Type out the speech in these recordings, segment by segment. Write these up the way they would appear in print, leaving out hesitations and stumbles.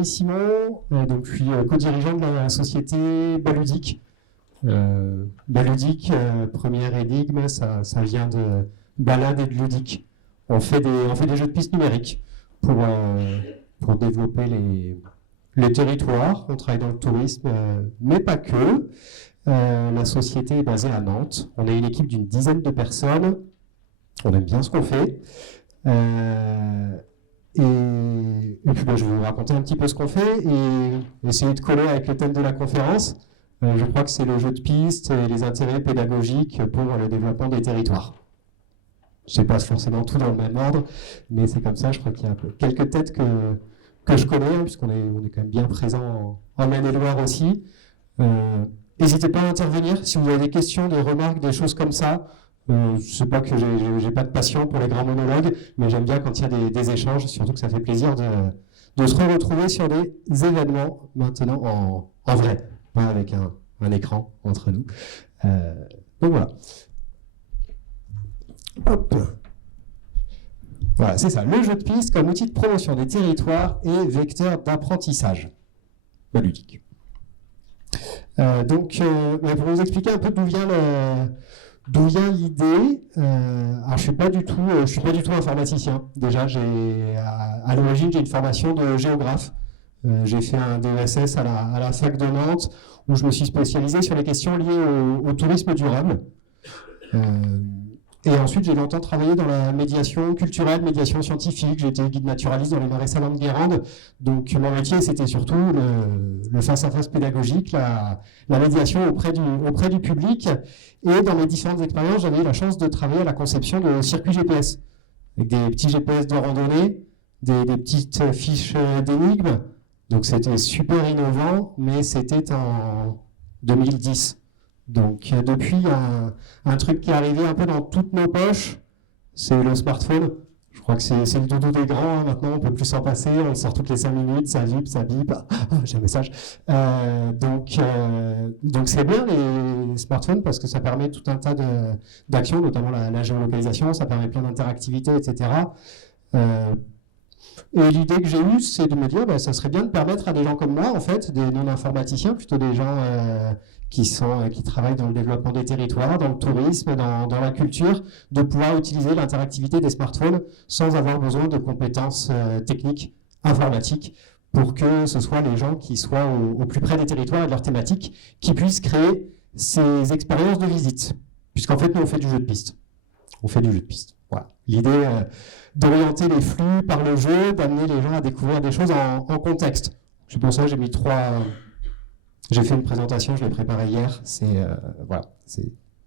Jérémy Simon, donc je suis co-dirigeant de la société Baludic. Baludic, première énigme, ça vient de balade et de ludique. On fait des jeux de piste numériques pour développer les territoires. On travaille dans le tourisme, mais pas que. La société est basée à Nantes. On est une équipe d'une dizaine de personnes. On aime bien ce qu'on fait. Et puis je vais vous raconter un petit peu ce qu'on fait et essayer de coller avec le thème de la conférence. Je crois que c'est le jeu de piste et les intérêts pédagogiques pour le développement des territoires. Je ne sais pas forcément tout dans le même ordre, mais c'est comme ça. Je crois qu'il y a quelques têtes que je connais, puisqu'on est quand même bien présent en Maine-et-Loire aussi. N'hésitez pas à intervenir si vous avez des questions, des remarques, des choses comme ça. C'est pas que j'ai pas de passion pour les grands monologues, mais j'aime bien quand il y a des échanges, surtout que ça fait plaisir de se retrouver sur des événements maintenant en vrai, pas avec un écran entre nous. Donc voilà. Hop. Voilà, c'est ça, le jeu de piste comme outil de promotion des territoires et vecteur d'apprentissage. Baludic. Donc, pour vous expliquer un peu d'où vient l'idée, alors je suis pas du tout informaticien. Déjà, à l'origine, j'ai une formation de géographe. J'ai fait un DESS à la fac de Nantes où je me suis spécialisé sur les questions liées au tourisme durable. Et ensuite, j'ai longtemps travaillé dans la médiation culturelle, médiation scientifique. J'ai été guide naturaliste dans les marais salants de Guérande. Donc, mon métier, c'était surtout le face-à-face pédagogique, la médiation auprès du public. Et dans mes différentes expériences, j'avais eu la chance de travailler à la conception de circuits GPS, avec des petits GPS de randonnée, des petites fiches d'énigmes. Donc, c'était super innovant, mais c'était en 2010. Donc, depuis, il y a un truc qui est arrivé un peu dans toutes nos poches, c'est le smartphone. Je crois que c'est le doudou des grands, maintenant on ne peut plus s'en passer, on le sort toutes les 5 minutes, ça vibre, ça bip, j'ai un message. Donc c'est bien les smartphones parce que ça permet tout un tas d'actions, notamment la géolocalisation, ça permet plein d'interactivité, etc. Et l'idée que j'ai eue, c'est de me dire, ça serait bien de permettre à des gens comme moi, en fait, des non-informaticiens, plutôt des gens qui travaillent dans le développement des territoires, dans le tourisme, dans la culture, de pouvoir utiliser l'interactivité des smartphones sans avoir besoin de compétences techniques, informatiques, pour que ce soit les gens qui soient au plus près des territoires et de leurs thématiques, qui puissent créer ces expériences de visite. Puisqu'en fait, nous, on fait du jeu de piste. On fait du jeu de piste. Voilà. L'idée d'orienter les flux par le jeu, d'amener les gens à découvrir des choses en contexte. C'est pour ça que j'ai mis j'ai fait une présentation, je l'ai préparée hier. C'est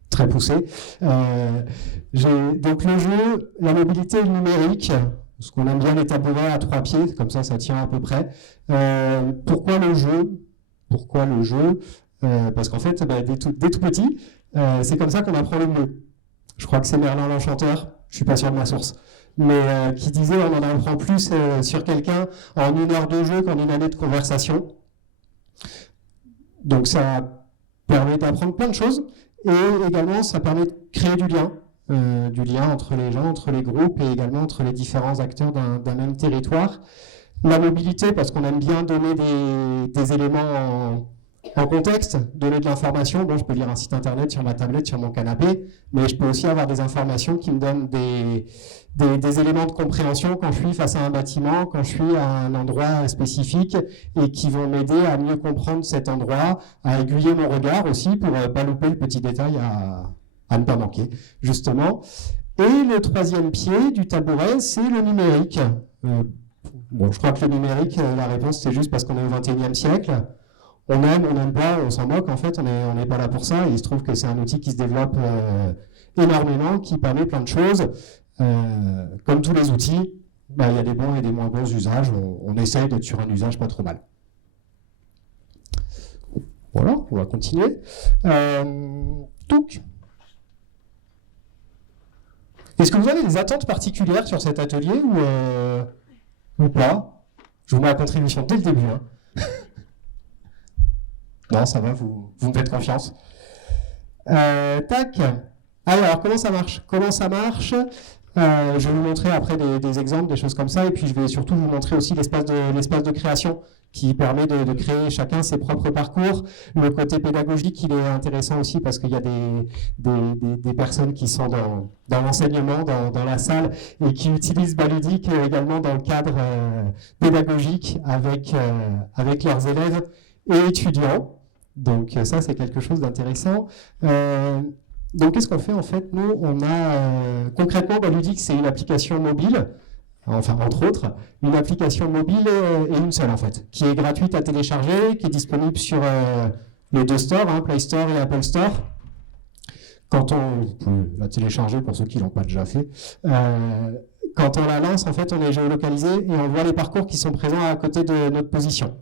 très poussé. Donc le jeu, la mobilité et le numérique, parce qu'on aime bien les tabourets à 3 pieds, comme ça tient à peu près. Pourquoi le jeu? Parce qu'en fait, dès tout petit, c'est comme ça qu'on apprend le mieux. Je crois que c'est Merlin l'Enchanteur, je suis pas sûr de ma source, mais qui disait on en apprend plus sur quelqu'un en 1 heure de jeu qu'en 1 année de conversation. Donc ça permet d'apprendre plein de choses et également ça permet de créer du lien entre les gens, entre les groupes et également entre les différents acteurs d'un même territoire. La mobilité, parce qu'on aime bien donner des éléments en contexte, donner de l'information. Bon, je peux lire un site internet sur ma tablette, sur mon canapé, mais je peux aussi avoir des informations qui me donnent des éléments de compréhension quand je suis face à un bâtiment, quand je suis à un endroit spécifique et qui vont m'aider à mieux comprendre cet endroit, à aiguiller mon regard aussi pour ne pas louper le petit détail à ne pas manquer, justement. Et le 3e pied du tabouret, c'est le numérique. Je crois que le numérique, la réponse, c'est juste parce qu'on est au 21e siècle. On aime, on n'aime pas, on s'en moque, en fait, on n'est pas là pour ça. Et il se trouve que c'est un outil qui se développe énormément, qui permet plein de choses. Comme tous les outils, il y a des bons et des moins bons usages. On essaye d'être sur un usage pas trop mal. Voilà, on va continuer. Donc, est-ce que vous avez des attentes particulières sur cet atelier ou pas? Je vous mets à contribution dès le début. Non, ça va, vous me faites confiance. Tac. Alors, comment ça marche? Je vais vous montrer après des exemples, des choses comme ça, et puis je vais surtout vous montrer aussi l'espace de création qui permet de créer chacun ses propres parcours. Le côté pédagogique, il est intéressant aussi parce qu'il y a des personnes qui sont dans l'enseignement, dans la salle, et qui utilisent Baludic également dans le cadre pédagogique avec leurs élèves et étudiants. Donc ça, c'est quelque chose d'intéressant. Donc, qu'est-ce qu'on fait en fait? Nous, on a concrètement, Baludic, c'est une application mobile, enfin entre autres, une application mobile et une seule en fait, qui est gratuite à télécharger, qui est disponible sur les deux stores, Play Store et Apple Store. Vous pouvez la télécharger pour ceux qui l'ont pas déjà fait. Quand on la lance, en fait, on est géolocalisé et on voit les parcours qui sont présents à côté de notre position.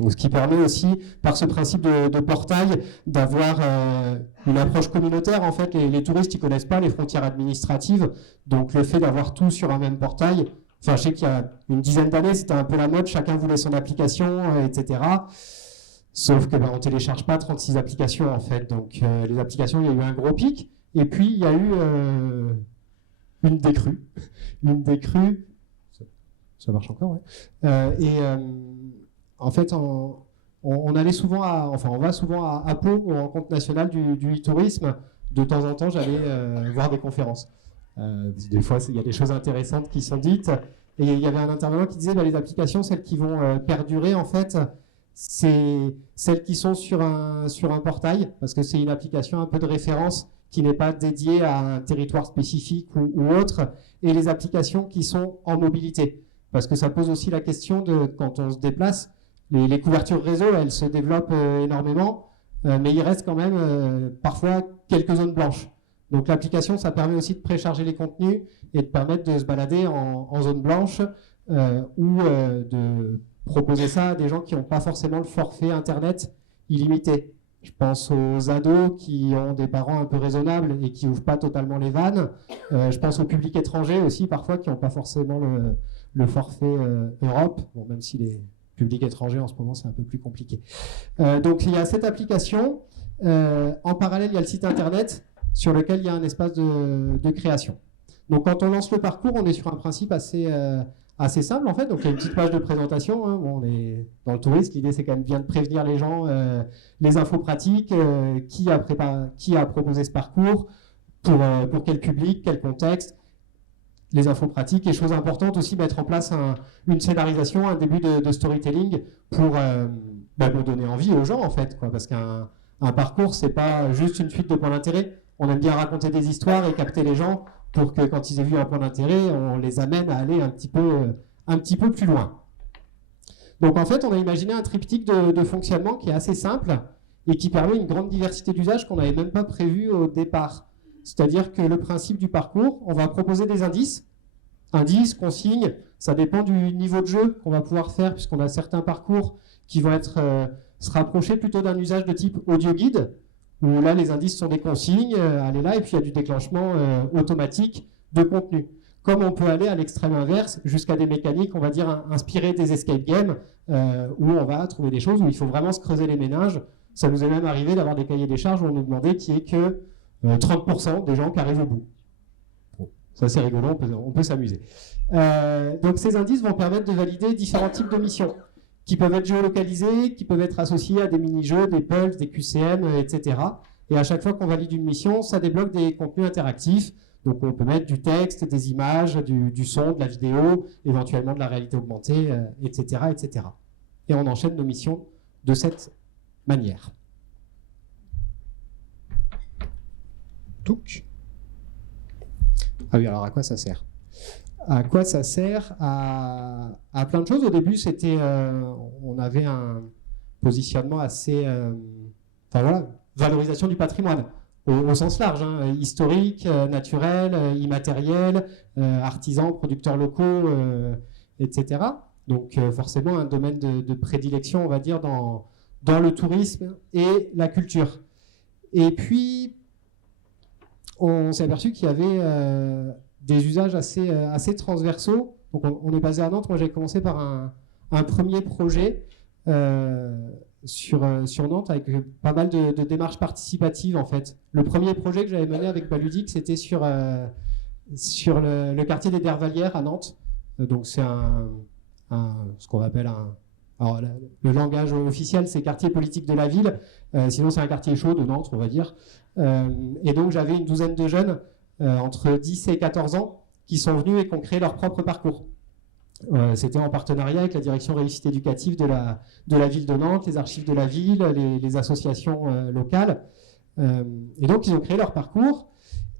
Donc, ce qui permet aussi, par ce principe de portail, d'avoir une approche communautaire. En fait, les touristes, ils connaissent pas les frontières administratives. Donc, le fait d'avoir tout sur un même portail, enfin, je sais qu'il y a une dizaine d'années, c'était un peu la mode, chacun voulait son application, etc. Sauf que on télécharge pas 36 applications, en fait. Donc, les applications, il y a eu un gros pic. Et puis, il y a eu une décrue. Une décrue. Ça marche encore, ouais. En fait, on allait souvent on va souvent à Pau, au rencontre nationale du e-tourisme. De temps en temps, j'allais voir des conférences. Des fois, il y a des choses intéressantes qui sont dites. Et il y avait un intervenant qui disait les applications, celles qui vont perdurer, en fait, c'est celles qui sont sur un portail, parce que c'est une application un peu de référence qui n'est pas dédiée à un territoire spécifique ou autre, et les applications qui sont en mobilité. Parce que ça pose aussi la question de, quand on se déplace, les couvertures réseau, elles se développent énormément, mais il reste quand même parfois quelques zones blanches. Donc l'application, ça permet aussi de précharger les contenus et de permettre de se balader en zone blanche ou de proposer ça à des gens qui n'ont pas forcément le forfait Internet illimité. Je pense aux ados qui ont des parents un peu raisonnables et qui n'ouvrent pas totalement les vannes. Je pense au public étranger aussi, parfois, qui n'ont pas forcément le forfait Europe, bon, même si les publics étrangers, en ce moment, c'est un peu plus compliqué. Donc, il y a cette application. En parallèle, il y a le site Internet sur lequel il y a un espace de création. Donc, quand on lance le parcours, on est sur un principe assez simple, en fait. Donc, il y a une petite page de présentation. Bon, on est dans le tourisme. L'idée, c'est quand même bien de prévenir les gens, les infos pratiques, qui a proposé ce parcours, pour quel public, quel contexte, les infos pratiques. Et chose importante aussi, mettre en place une scénarisation, un début de storytelling pour donner envie aux gens, en fait, quoi, parce qu'un parcours, c'est pas juste une suite de points d'intérêt. On aime bien raconter des histoires et capter les gens pour que quand ils aient vu un point d'intérêt, on les amène à aller un petit peu plus loin. Donc en fait, on a imaginé un triptyque de fonctionnement qui est assez simple et qui permet une grande diversité d'usages qu'on n'avait même pas prévu au départ. C'est-à-dire que le principe du parcours, on va proposer des indices, consignes, ça dépend du niveau de jeu qu'on va pouvoir faire, puisqu'on a certains parcours qui vont se rapprocher plutôt d'un usage de type audio guide, où là, les indices sont des consignes, allez là, et puis il y a du déclenchement automatique de contenu. Comme on peut aller à l'extrême inverse, jusqu'à des mécaniques, on va dire, inspirées des escape games, où on va trouver des choses où il faut vraiment se creuser les méninges. Ça nous est même arrivé d'avoir des cahiers des charges où on nous demandait qu'il n'y ait que 30% des gens qui arrivent au bout. Bon, ça c'est rigolo, on peut s'amuser. Donc ces indices vont permettre de valider différents types de missions, qui peuvent être géolocalisés, qui peuvent être associés à des mini-jeux, des pulses, des QCM, etc. Et à chaque fois qu'on valide une mission, ça débloque des contenus interactifs. Donc on peut mettre du texte, des images, du son, de la vidéo, éventuellement de la réalité augmentée, etc., etc. Et on enchaîne nos missions de cette manière. Touc. Ah oui, alors à quoi ça sert ? À quoi ça sert ? À plein de choses. Au début, on avait un positionnement assez... valorisation du patrimoine, au sens large, historique, naturel, immatériel, artisans, producteurs locaux, etc. Donc forcément un domaine de prédilection, on va dire, dans le tourisme et la culture. Et puis, on s'est aperçu qu'il y avait des usages assez transversaux. Donc on est basé à Nantes. Moi, j'ai commencé par un premier projet sur Nantes avec pas mal de démarches participatives, en fait. Le premier projet que j'avais mené avec Baludic, c'était sur sur le quartier des Dervalières à Nantes. Donc c'est ce qu'on appelle alors, le langage officiel, c'est quartier politique de la ville. Sinon, c'est un quartier chaud de Nantes, on va dire. Et donc, j'avais une douzaine de jeunes entre 10 et 14 ans qui sont venus et qui ont créé leur propre parcours. C'était en partenariat avec la direction réussite éducative de la ville de Nantes, les archives de la ville, les associations locales. Et donc, ils ont créé leur parcours.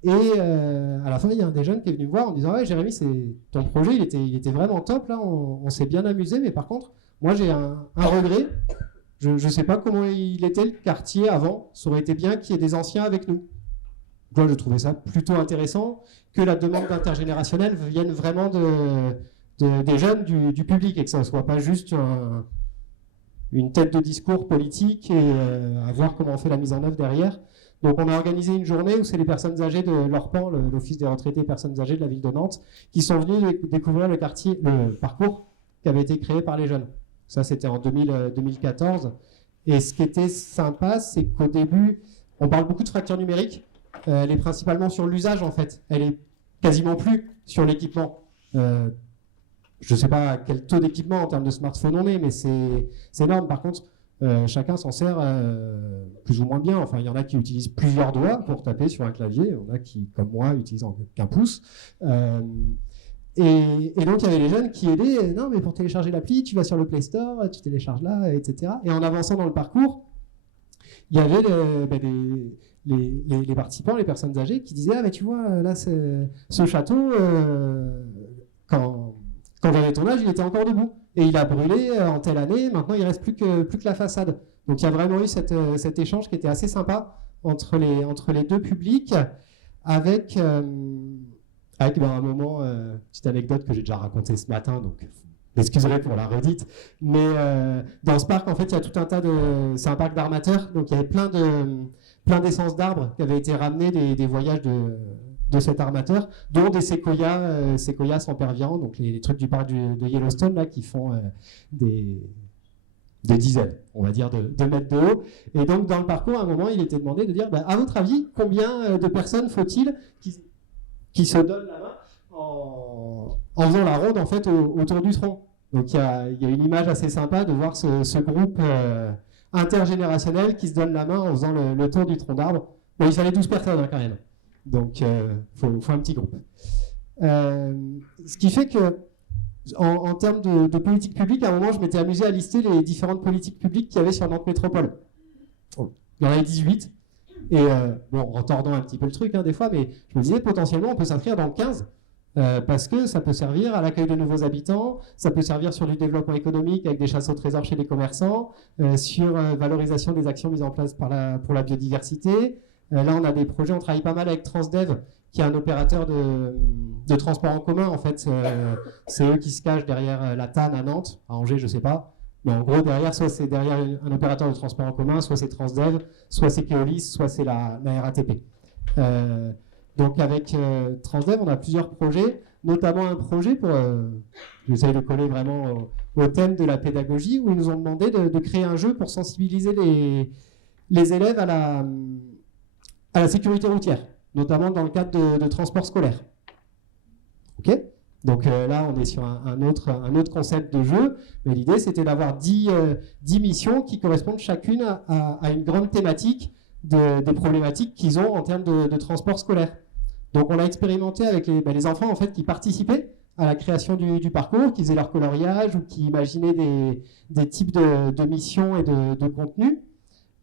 Et à la fin, il y a un des jeunes qui est venu me voir en disant « Ouais, Jérémy, ton projet, il était vraiment top, là, on s'est bien amusé, mais par contre, moi, j'ai un regret. Je ne sais pas comment il était le quartier avant. Ça aurait été bien qu'il y ait des anciens avec nous. » Moi, je trouvais ça plutôt intéressant que la demande d'intergénérationnel vienne vraiment des jeunes du public et que ça ne soit pas juste une tête de discours politique et à voir comment on fait la mise en œuvre derrière. Donc, on a organisé une journée où c'est les personnes âgées de l'ORPAN, l'Office des retraités personnes âgées de la ville de Nantes, qui sont venues découvrir le parcours qui avait été créé par les jeunes. Ça, c'était en 2014. Et ce qui était sympa, c'est qu'au début, on parle beaucoup de fracture numérique. Elle est principalement sur l'usage, en fait. Elle est quasiment plus sur l'équipement. Je ne sais pas quel taux d'équipement en termes de smartphone on est, mais c'est énorme. Par contre, chacun s'en sert plus ou moins bien. Enfin, il y en a qui utilisent plusieurs doigts pour taper sur un clavier. Il y en a qui, comme moi, utilisent qu'un pouce. Et donc, il y avait les jeunes qui aidaient. Non, mais pour télécharger l'appli, tu vas sur le Play Store, tu télécharges là, etc. Et en avançant dans le parcours, il y avait les participants, les personnes âgées, qui disaient « Ah, mais tu vois, là, ce château, quand j'avais ton âge, il était encore debout. Et il a brûlé en telle année, maintenant, il ne reste plus que la façade. » Donc, il y a vraiment eu cet échange qui était assez sympa entre les deux publics, avec un moment, petite anecdote que j'ai déjà racontée ce matin, donc m'excuserez pour la redite, mais dans ce parc, en fait, il y a tout un tas c'est un parc d'armateurs, donc il y avait plein d'essences d'arbres qui avaient été ramenées des voyages de cet armateur, dont des séquoias sempervirens, donc les trucs du parc de Yellowstone, là, qui font des dizaines, on va dire, de mètres de haut. Et donc, dans le parcours, à un moment, il était demandé de dire, à votre avis, combien de personnes faut-il qui se donnent la main en faisant la ronde, en fait, autour du tronc. Donc, il y a une image assez sympa de voir ce groupe intergénérationnel qui se donne la main en faisant le tour du tronc d'arbre. Bon, il fallait 12 personnes, quand même. Donc, faut un petit groupe. Ce qui fait que, en termes de politique publique, à un moment, je m'étais amusé à lister les différentes politiques publiques qu'il y avait sur Nantes Métropole. Il y en avait 18. Et en tordant un petit peu le truc, des fois, mais je me disais, potentiellement, on peut s'inscrire dans le 15, parce que ça peut servir à l'accueil de nouveaux habitants, ça peut servir sur du développement économique avec des chasses au trésor chez les commerçants, sur valorisation des actions mises en place pour la biodiversité. Là, on a des projets, on travaille pas mal avec Transdev, qui est un opérateur de transport en commun. En fait, c'est eux qui se cachent derrière la TAN à Nantes, à Angers, je sais pas. Mais en gros, derrière, soit c'est derrière un opérateur de transport en commun, soit c'est Transdev, soit c'est Keolis, soit c'est la RATP. Donc avec Transdev, on a plusieurs projets, notamment un projet pour, j'essaye de coller vraiment au thème de la pédagogie, où ils nous ont demandé de créer un jeu pour sensibiliser les élèves à la sécurité routière, notamment dans le cadre de transport scolaire. Ok ? Donc là, on est sur un autre concept de jeu, mais l'idée, c'était d'avoir 10 missions qui correspondent chacune à une grande thématique des problématiques qu'ils ont en termes de transport scolaire. Donc on l'a expérimenté avec les enfants en fait, qui participaient à la création du parcours, qui faisaient leur coloriage ou qui imaginaient des types de missions et de contenus.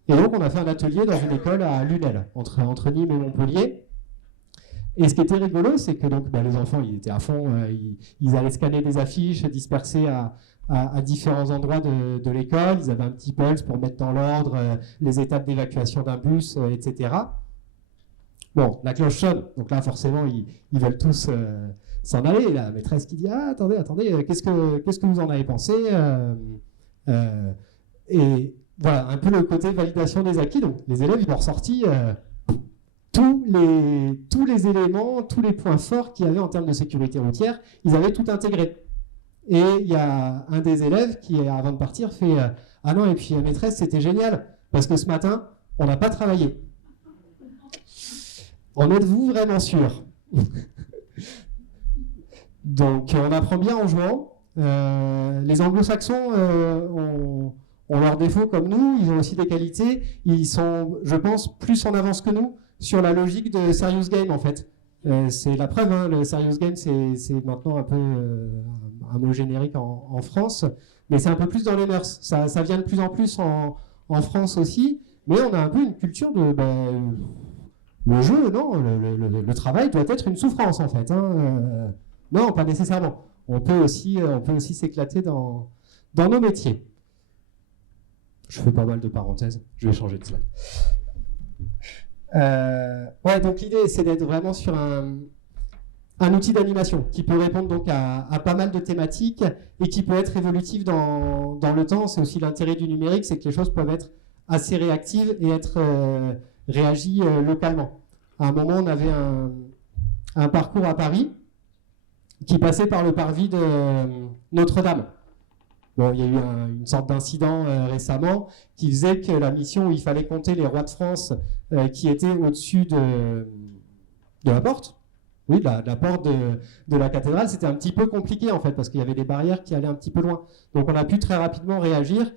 Et donc on a fait un atelier dans une école à Lunel, entre Nîmes et Montpellier. Et ce qui était rigolo, c'est que donc, les enfants, ils étaient à fond, ils allaient scanner des affiches dispersées à différents endroits de l'école, ils avaient un petit pulse pour mettre dans l'ordre les étapes d'évacuation d'un bus, etc. Bon, la cloche sonne, donc là forcément, ils veulent tous s'en aller. Et la maîtresse qui dit « Ah, attendez, qu'est-ce que vous en avez pensé ?» Et voilà, un peu le côté validation des acquis. Donc les élèves, ils ont ressorti tous les éléments, tous les points forts qu'il y avait en termes de sécurité routière, ils avaient tout intégré. Et il y a un des élèves qui, avant de partir, fait « Ah non, et puis maîtresse, c'était génial, parce que ce matin, on n'a pas travaillé. » En êtes-vous vraiment sûr ? Donc, on apprend bien en jouant. Les anglo-saxons ont leurs défauts comme nous, ils ont aussi des qualités. Ils sont, je pense, plus en avance que nous sur la logique de serious game, en fait. C'est la preuve, hein, le serious game, c'est maintenant un peu un mot générique en France, mais c'est un peu plus dans les mœurs. Ça vient de plus en plus en France aussi, mais on a un peu une culture de... le jeu, non, le travail doit être une souffrance, en fait. Hein. Non, pas nécessairement. On peut aussi s'éclater dans nos métiers. Je fais pas mal de parenthèses. Je vais changer de slide. Ouais, donc l'idée, c'est d'être vraiment sur un outil d'animation qui peut répondre donc à pas mal de thématiques et qui peut être évolutif dans le temps. C'est aussi l'intérêt du numérique, c'est que les choses peuvent être assez réactives et être réagies localement. À un moment, on avait un parcours à Paris qui passait par le parvis de Notre-Dame. Bon, il y a eu une sorte d'incident récemment qui faisait que la mission où il fallait compter les rois de France qui étaient au-dessus de la porte, oui, de la porte de la cathédrale, c'était un petit peu compliqué en fait, parce qu'il y avait des barrières qui allaient un petit peu loin. Donc on a pu très rapidement réagir,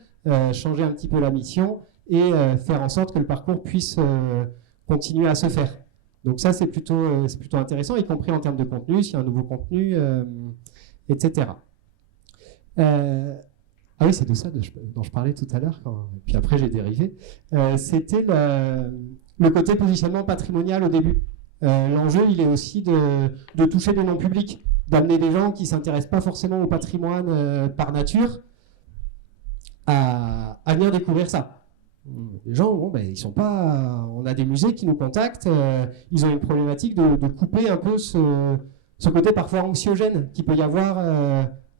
changer un petit peu la mission et faire en sorte que le parcours puisse continuer à se faire. Donc ça, c'est plutôt intéressant, y compris en termes de contenu, s'il y a un nouveau contenu, etc. Ah oui, c'est de ça dont je parlais tout à l'heure, puis après j'ai dérivé. C'était le côté positionnement patrimonial au début. L'enjeu, il est aussi de toucher des non-publics, d'amener des gens qui ne s'intéressent pas forcément au patrimoine par nature à venir découvrir ça. Les gens, bon, ils sont pas. On a des musées qui nous contactent, ils ont une problématique de couper un peu ce côté parfois anxiogène qu'il peut y avoir.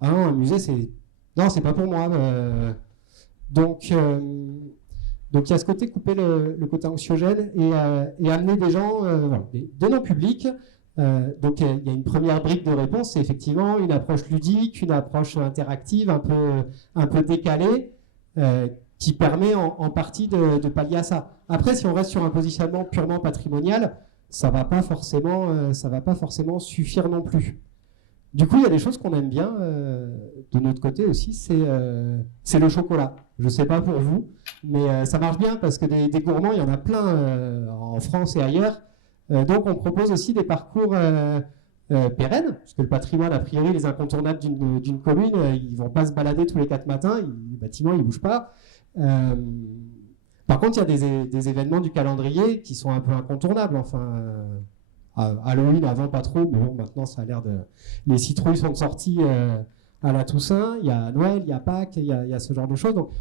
Ah non, un musée, c'est pas pour moi. Donc, il y a ce côté couper le côté anxiogène et amener des gens, voilà, des non-publics. Donc, il y a une première brique de réponse, c'est effectivement une approche ludique, une approche interactive, un peu décalée, qui permet en partie de pallier à ça. Après, si on reste sur un positionnement purement patrimonial, ça va pas forcément suffire non plus. Du coup, il y a des choses qu'on aime bien de notre côté aussi, c'est le chocolat. Je ne sais pas pour vous, mais ça marche bien parce que des gourmands, il y en a plein en France et ailleurs. Donc, on propose aussi des parcours pérennes, parce que le patrimoine, a priori, les incontournables d'une commune, ils ne vont pas se balader tous les 4 matins, les bâtiments, ils ne bougent pas. Par contre, il y a des événements du calendrier qui sont un peu incontournables. Enfin, Halloween avant pas trop, mais bon, maintenant ça a l'air de. Les citrouilles sont sorties à la Toussaint, il y a Noël, il y a Pâques, il y a ce genre de choses. Donc,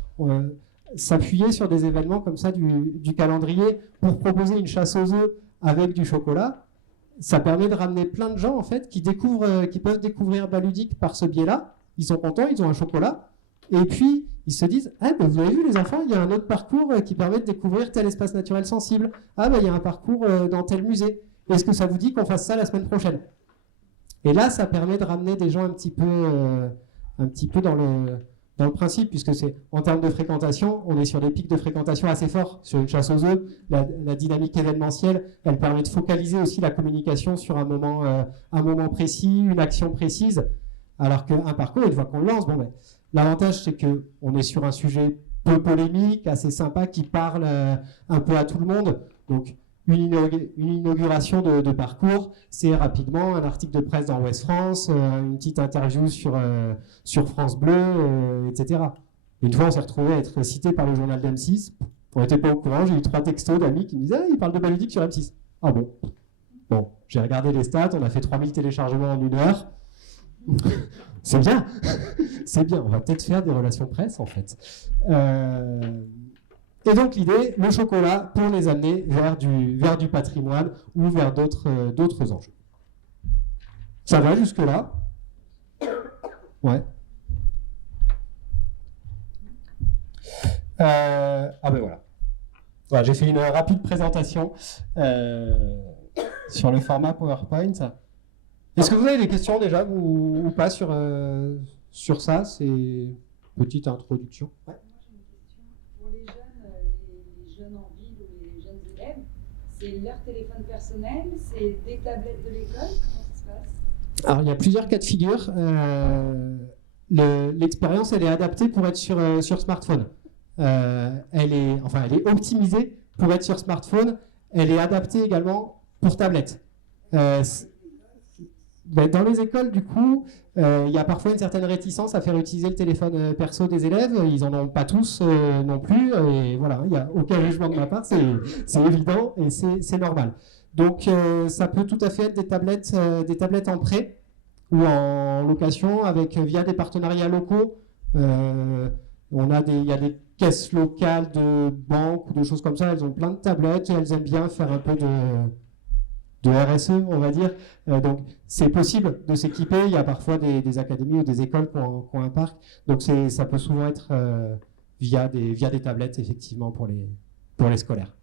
s'appuyer sur des événements comme ça du calendrier pour proposer une chasse aux œufs avec du chocolat, ça permet de ramener plein de gens en fait qui peuvent découvrir Baludique par ce biais-là. Ils sont contents, ils ont un chocolat. Et puis, ils se disent, ah, vous avez vu les enfants, il y a un autre parcours qui permet de découvrir tel espace naturel sensible. Ah, il y a un parcours dans tel musée. Est-ce que ça vous dit qu'on fasse ça la semaine prochaine? Et là, ça permet de ramener des gens un petit peu dans le principe, puisque c'est en termes de fréquentation, on est sur des pics de fréquentation assez forts sur une chasse aux œufs. La dynamique événementielle, elle permet de focaliser aussi la communication sur un moment précis, une action précise, alors qu'un parcours, une fois qu'on le lance, l'avantage, c'est qu'on est sur un sujet peu polémique, assez sympa, qui parle un peu à tout le monde. Donc, une inauguration de parcours, c'est rapidement un article de presse dans Ouest France, une petite interview sur France Bleu, etc. Une fois, on s'est retrouvé à être cité par le journal d'M6. On n'était pas au courant, j'ai eu 3 textos d'amis qui me disaient « Ah, il parle de Baludique sur M6 ». Ah bon. Bon, j'ai regardé les stats, on a fait 3000 téléchargements en 1 heure. C'est bien, c'est bien. On va peut-être faire des relations presse en fait. Et donc l'idée, le chocolat pour les amener vers du patrimoine ou vers d'autres enjeux. Ça va jusque-là? Ouais. Voilà. Voilà, j'ai fait une rapide présentation sur le format PowerPoint. Est-ce que vous avez des questions déjà ou pas sur ça? C'est une petite introduction. Ouais. Moi j'ai une question. Pour les jeunes en ville ou les jeunes élèves, c'est leur téléphone personnel, c'est des tablettes de l'école, comment ça se l'interface? Alors, il y a plusieurs cas de figure. L'expérience, elle est adaptée pour être sur smartphone. Elle est optimisée pour être sur smartphone. Elle est adaptée également pour tablette. Dans les écoles, du coup, il y a parfois une certaine réticence à faire utiliser le téléphone perso des élèves. Ils n'en ont pas tous non plus. Et voilà, il n'y a aucun jugement de ma part, c'est évident et c'est normal. Donc, ça peut tout à fait être des tablettes en prêt ou en location via des partenariats locaux. Il y a des caisses locales de banques ou de choses comme ça. Elles ont plein de tablettes et elles aiment bien faire un peu de RSE, on va dire. Donc, c'est possible de s'équiper. Il y a parfois des académies ou des écoles qui ont un parc. Donc, ça peut souvent être via des tablettes, effectivement, pour les scolaires.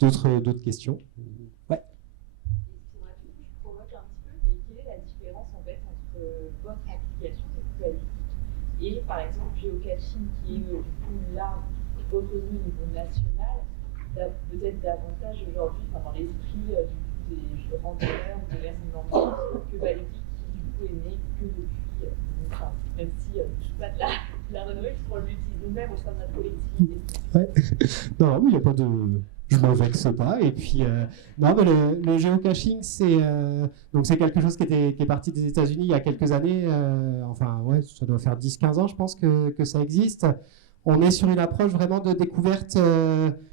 D'autres questions? Ouais. Je provoque un petit peu, mais quelle est la différence en fait entre votre application et par exemple geocaching qui est du coup là reconnu au niveau national, peut-être davantage aujourd'hui dans l'esprit des randonneurs, des personnes normales, que Baludi qui du coup est né que depuis, même si je ne suis pas de la renommée, puisqu'on l'utilise nous-mêmes au sein de notre collectivité. Ouais. Non, mais il n'y a pas de... Je ne m'en vexe pas. Et puis, non, mais le géocaching, c'est quelque chose qui est parti des États-Unis il y a quelques années. Ça doit faire 10-15 ans, je pense, que ça existe. On est sur une approche vraiment de découverte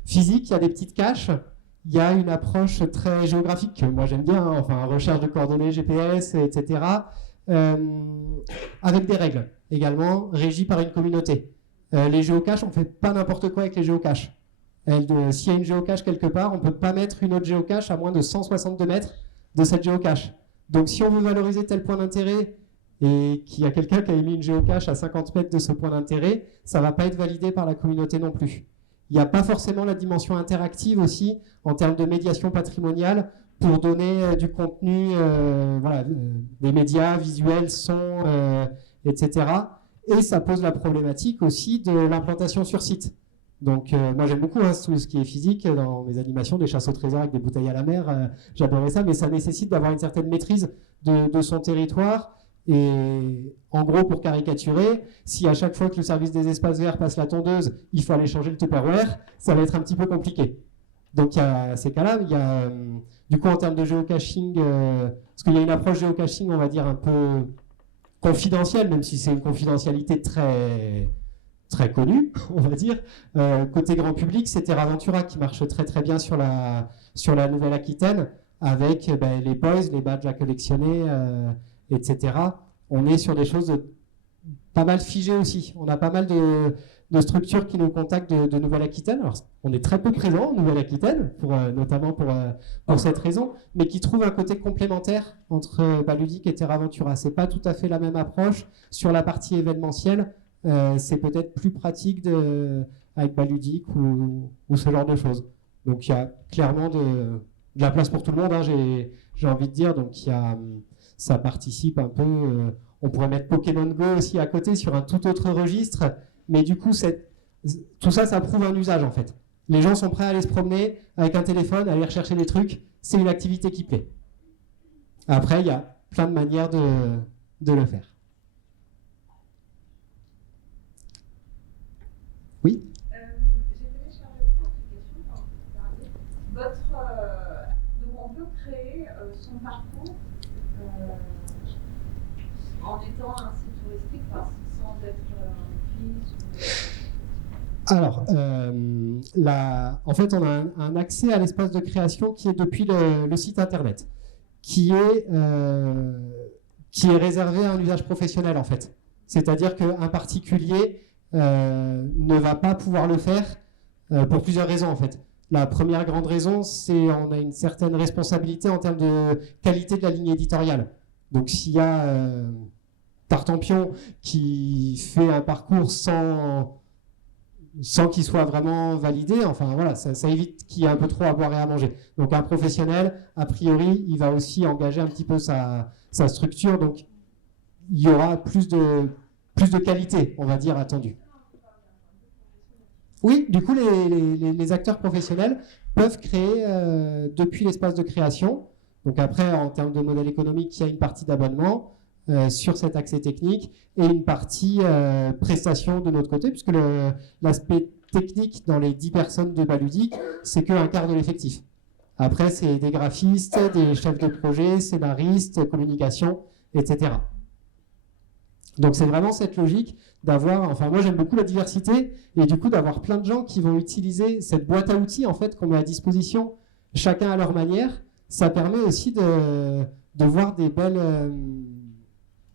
physique. Il y a des petites caches. Il y a une approche très géographique que moi j'aime bien, recherche de coordonnées GPS, etc. Avec des règles également, régies par une communauté. Les géocaches, on ne fait pas n'importe quoi avec les géocaches. S'il y a une géocache quelque part, on ne peut pas mettre une autre géocache à moins de 162 mètres de cette géocache. Donc si on veut valoriser tel point d'intérêt et qu'il y a quelqu'un qui a émis une géocache à 50 mètres de ce point d'intérêt, ça ne va pas être validé par la communauté non plus. Il n'y a pas forcément la dimension interactive aussi en termes de médiation patrimoniale pour donner du contenu, des médias, visuels, sons, etc. Et ça pose la problématique aussi de l'implantation sur site. Donc moi j'aime beaucoup tout ce qui est physique dans mes animations, des chasses au trésor avec des bouteilles à la mer, j'adorais ça, mais ça nécessite d'avoir une certaine maîtrise de son territoire. Et en gros, pour caricaturer, si à chaque fois que le service des espaces verts passe la tondeuse, il faut aller changer le Tupperware, ça va être un petit peu compliqué. Donc il y a ces cas-là, il y a du coup en termes de géocaching, parce qu'il y a une approche géocaching, on va dire un peu confidentielle, même si c'est une confidentialité très connue, on va dire. Côté grand public, c'est Terraventura qui marche très très bien sur la Nouvelle-Aquitaine, avec les points, les badges à collectionner, etc. On est sur des choses pas mal figées aussi. On a pas mal de structures qui nous contactent de Nouvelle-Aquitaine. Alors, on est très peu présent en Nouvelle-Aquitaine, notamment pour cette raison, mais qui trouvent un côté complémentaire entre Baludic et Terraventura. C'est pas tout à fait la même approche. Sur la partie événementielle, c'est peut-être plus pratique avec Baludic ou ce genre de choses. Donc il y a clairement de la place pour tout le monde, hein, j'ai envie de dire. Donc ça participe un peu. On pourrait mettre Pokémon Go aussi à côté sur un tout autre registre, mais du coup tout ça, ça prouve un usage en fait. Les gens sont prêts à aller se promener avec un téléphone, à aller rechercher des trucs. C'est une activité qui plaît. Après, il y a plein de manières de le faire. Oui. J'ai téléchargé votre application quand vous parliez. Donc on peut créer son parcours en étant un site touristique, sans être un fiche. Alors, en fait, on a un accès à l'espace de création qui est depuis le site internet, qui est réservé à un usage professionnel en fait. C'est-à-dire qu'un particulier ne va pas pouvoir le faire pour plusieurs raisons en fait. La première grande raison, c'est qu'on a une certaine responsabilité en termes de qualité de la ligne éditoriale. Donc s'il y a Tartampion qui fait un parcours sans qu'il soit vraiment validé, ça évite qu'il y ait un peu trop à boire et à manger. Donc un professionnel, a priori, il va aussi engager un petit peu sa structure, donc il y aura plus de qualité, on va dire, attendue. Oui, du coup, les acteurs professionnels peuvent créer depuis l'espace de création. Donc après, en termes de modèle économique, il y a une partie d'abonnement sur cet accès technique et une partie prestation de notre côté, puisque l'aspect technique dans les 10 personnes de Baludique, c'est qu'un quart de l'effectif. Après, c'est des graphistes, des chefs de projet, scénaristes, communication, etc. Donc c'est vraiment cette logique d'avoir, enfin moi j'aime beaucoup la diversité et du coup d'avoir plein de gens qui vont utiliser cette boîte à outils en fait qu'on met à disposition, chacun à leur manière. Ça permet aussi de voir des belles,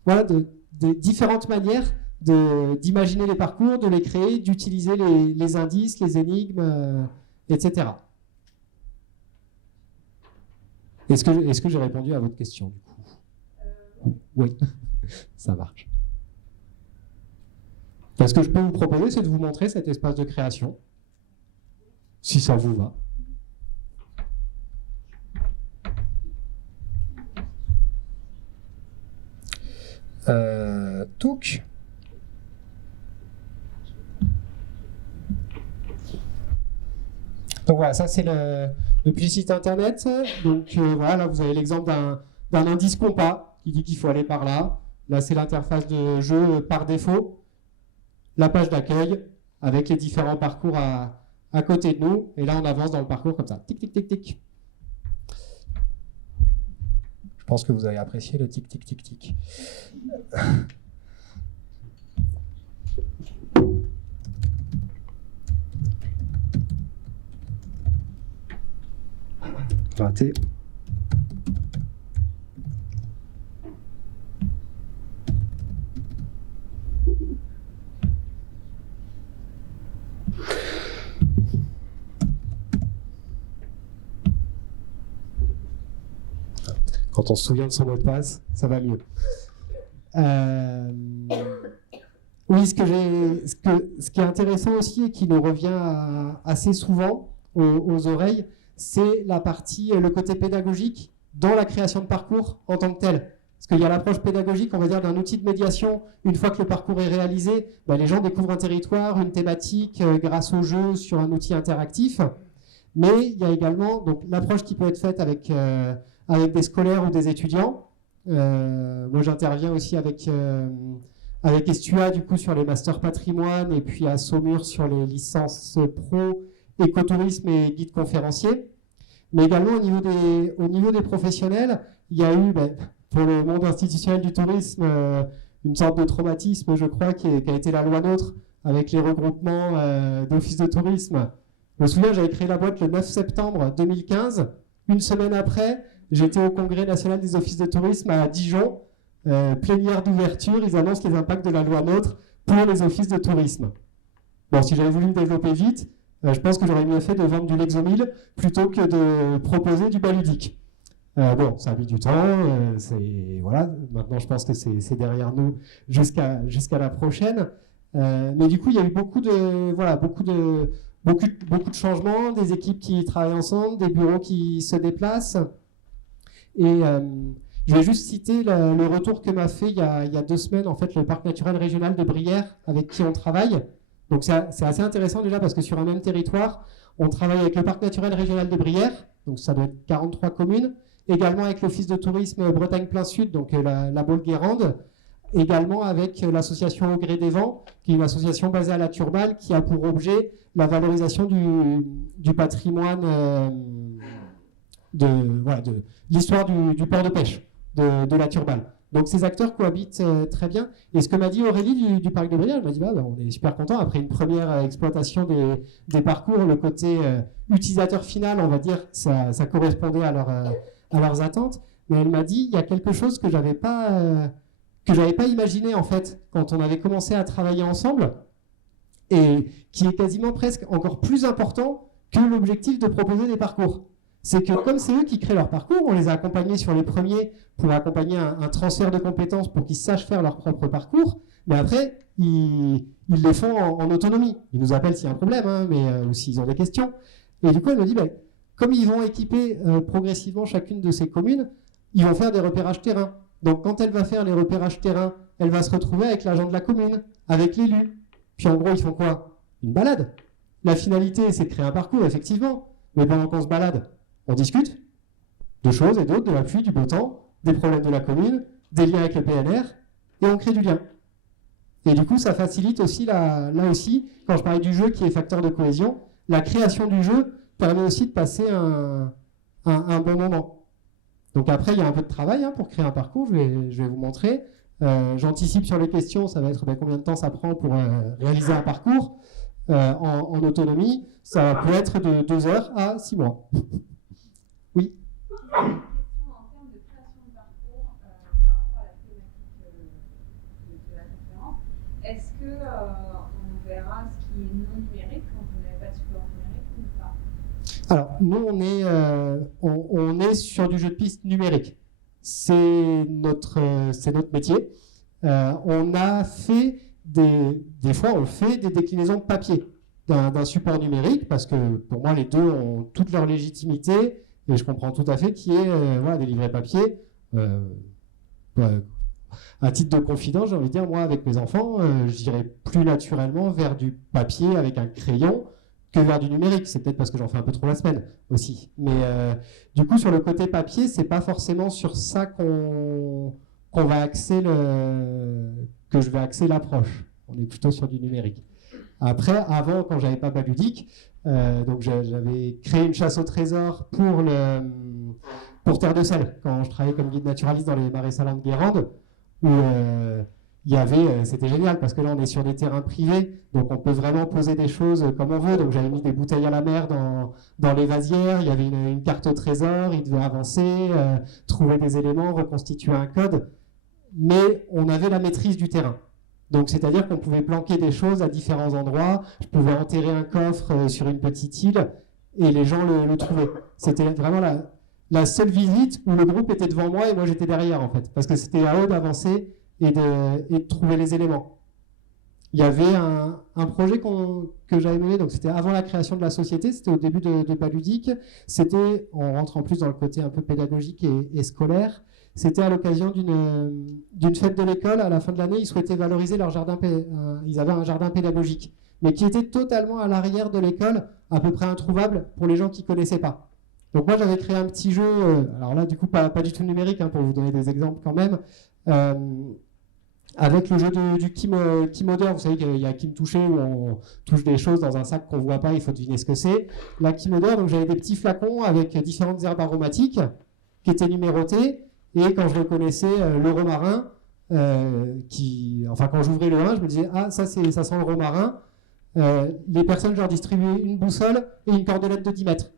voilà, de différentes manières d'imaginer les parcours, de les créer, d'utiliser les indices, les énigmes, etc. Est-ce que j'ai répondu à votre question du coup? Oui, ça marche. Ce que je peux vous proposer, c'est de vous montrer cet espace de création, si ça vous va. Touc. Donc voilà, ça c'est le petit site internet. Donc voilà, là vous avez l'exemple d'un indice compas qui dit qu'il faut aller par là. Là c'est l'interface de jeu par défaut. La page d'accueil avec les différents parcours à côté de nous. Et là on avance dans le parcours comme ça. Tic, tic, tic, tic. Je pense que vous avez apprécié le tic, tic, tic, tic. Raté. Quand on se souvient de son mot de passe, ça va mieux. Oui, ce qui est intéressant aussi et qui nous revient assez souvent aux oreilles, c'est le côté pédagogique dans la création de parcours en tant que tel. Parce qu'il y a l'approche pédagogique, on va dire, d'un outil de médiation. Une fois que le parcours est réalisé, les gens découvrent un territoire, une thématique grâce au jeu sur un outil interactif. Mais il y a également donc, l'approche qui peut être faite avec des scolaires ou des étudiants. Moi, j'interviens aussi avec Estua, du coup, sur les masters patrimoine, et puis à Saumur sur les licences pro, écotourisme et guide conférencier. Mais également, au niveau des professionnels, il y a eu, pour le monde institutionnel du tourisme, une sorte de traumatisme, je crois, qui a été la loi NOTRe, avec les regroupements d'offices de tourisme. Je me souviens, j'avais créé la boîte le 9 septembre 2015. Une semaine après, j'étais au Congrès national des offices de tourisme à Dijon, plénière d'ouverture, ils annoncent les impacts de la loi NOTRe pour les offices de tourisme. Bon, si j'avais voulu me développer vite, je pense que j'aurais mieux fait de vendre du Lexomil plutôt que de proposer du Baludique. Bon, ça a mis du temps, voilà, maintenant je pense que c'est derrière nous jusqu'à la prochaine. Mais du coup, il y a eu beaucoup de changements, des équipes qui travaillent ensemble, des bureaux qui se déplacent. Et je vais juste citer le retour que m'a fait il y a 2 semaines en fait le parc naturel régional de Brière avec qui on travaille. Donc c'est assez intéressant déjà parce que sur un même territoire, on travaille avec le parc naturel régional de Brière, donc ça doit être 43 communes, également avec l'office de tourisme Bretagne Plein Sud, donc la Baule-Guérande, également avec l'association Au Gré des Vents, qui est une association basée à la Turballe qui a pour objet la valorisation du patrimoine de l'histoire du port de pêche de la Turballe. Donc ces acteurs cohabitent très bien. Et ce que m'a dit Aurélie du parc de Brière, elle m'a dit on est super content après une première exploitation des parcours, le côté utilisateur final, on va dire, ça correspondait à leurs attentes. Mais elle m'a dit il y a quelque chose que j'avais pas imaginé en fait quand on avait commencé à travailler ensemble et qui est quasiment presque encore plus important que l'objectif de proposer des parcours. C'est que comme c'est eux qui créent leur parcours, on les a accompagnés sur les premiers pour accompagner un transfert de compétences pour qu'ils sachent faire leur propre parcours, mais après, ils les font en autonomie. Ils nous appellent s'il y a un problème, ou s'ils ont des questions. Et du coup, elle me dit, comme ils vont équiper progressivement chacune de ces communes, ils vont faire des repérages terrain. Donc quand elle va faire les repérages terrain, elle va se retrouver avec l'agent de la commune, avec l'élu. Puis en gros, ils font quoi? Une balade. la finalité, c'est de créer un parcours, effectivement, mais pendant qu'on se balade, on discute de choses et d'autres, de la pluie, du beau temps, des problèmes de la commune, des liens avec le PNR, et on crée du lien. Et du coup, ça facilite aussi, là aussi, quand je parlais du jeu qui est facteur de cohésion, la création du jeu permet aussi de passer un bon moment. Donc après, il y a un peu de travail pour créer un parcours, je vais vous montrer. J'anticipe sur les questions, ça va être combien de temps ça prend pour réaliser un parcours en autonomie. Ça peut être de 2 heures à 6 mois. Oui. Une question en termes de création de parcours par rapport à la thématique de la conférence. Est-ce qu'on verra ce qui est non numérique quand vous n'avez pas de support numérique ou pas? Alors, nous, on est sur du jeu de piste numérique. C'est notre métier. On a fait des fois, on fait des déclinaisons de papier d'un support numérique, parce que pour moi, les deux ont toute leur légitimité, et je comprends tout à fait qu'il y ait des livrets papier. À titre de confident, j'ai envie de dire, moi, avec mes enfants, j'irai plus naturellement vers du papier avec un crayon que vers du numérique. C'est peut-être parce que j'en fais un peu trop la semaine aussi. Mais du coup, sur le côté papier, c'est pas forcément sur ça qu'on va axer que je vais axer l'approche. On est plutôt sur du numérique. Après, avant, quand j'avais pas Baludique, donc j'avais créé une chasse au trésor pour Terre de Sel, quand je travaillais comme guide naturaliste dans les marais salants de Guérande, où c'était génial, parce que là on est sur des terrains privés, donc on peut vraiment poser des choses comme on veut. Donc j'avais mis des bouteilles à la mer dans les vasières, il y avait une carte au trésor, il devait avancer, trouver des éléments, reconstituer un code, mais on avait la maîtrise du terrain. Donc c'est-à-dire qu'on pouvait planquer des choses à différents endroits, je pouvais enterrer un coffre sur une petite île, et les gens le trouvaient. C'était vraiment la seule visite où le groupe était devant moi et moi j'étais derrière, en fait, parce que c'était à eux d'avancer et de trouver les éléments. Il y avait un projet que j'avais mené, donc c'était avant la création de la société, c'était au début de Baludique. On rentre en plus dans le côté un peu pédagogique et scolaire. C'était à l'occasion d'une fête de l'école. À la fin de l'année, ils souhaitaient valoriser leur jardin. Ils avaient un jardin pédagogique, mais qui était totalement à l'arrière de l'école, à peu près introuvable pour les gens qui ne connaissaient pas. Donc moi, j'avais créé un petit jeu, alors là, du coup, pas du tout numérique, pour vous donner des exemples quand même, avec le jeu du Kimodeur. Vous savez qu'il y a Kim Touché, où on touche des choses dans un sac qu'on ne voit pas, il faut deviner ce que c'est. La Kimodeur, donc j'avais des petits flacons avec différentes herbes aromatiques qui étaient numérotées, et quand je reconnaissais le romarin, quand j'ouvrais le 1, je me disais, ah, ça sent le romarin. Les personnes, je leur distribuais une boussole et une cordelette de 10 mètres.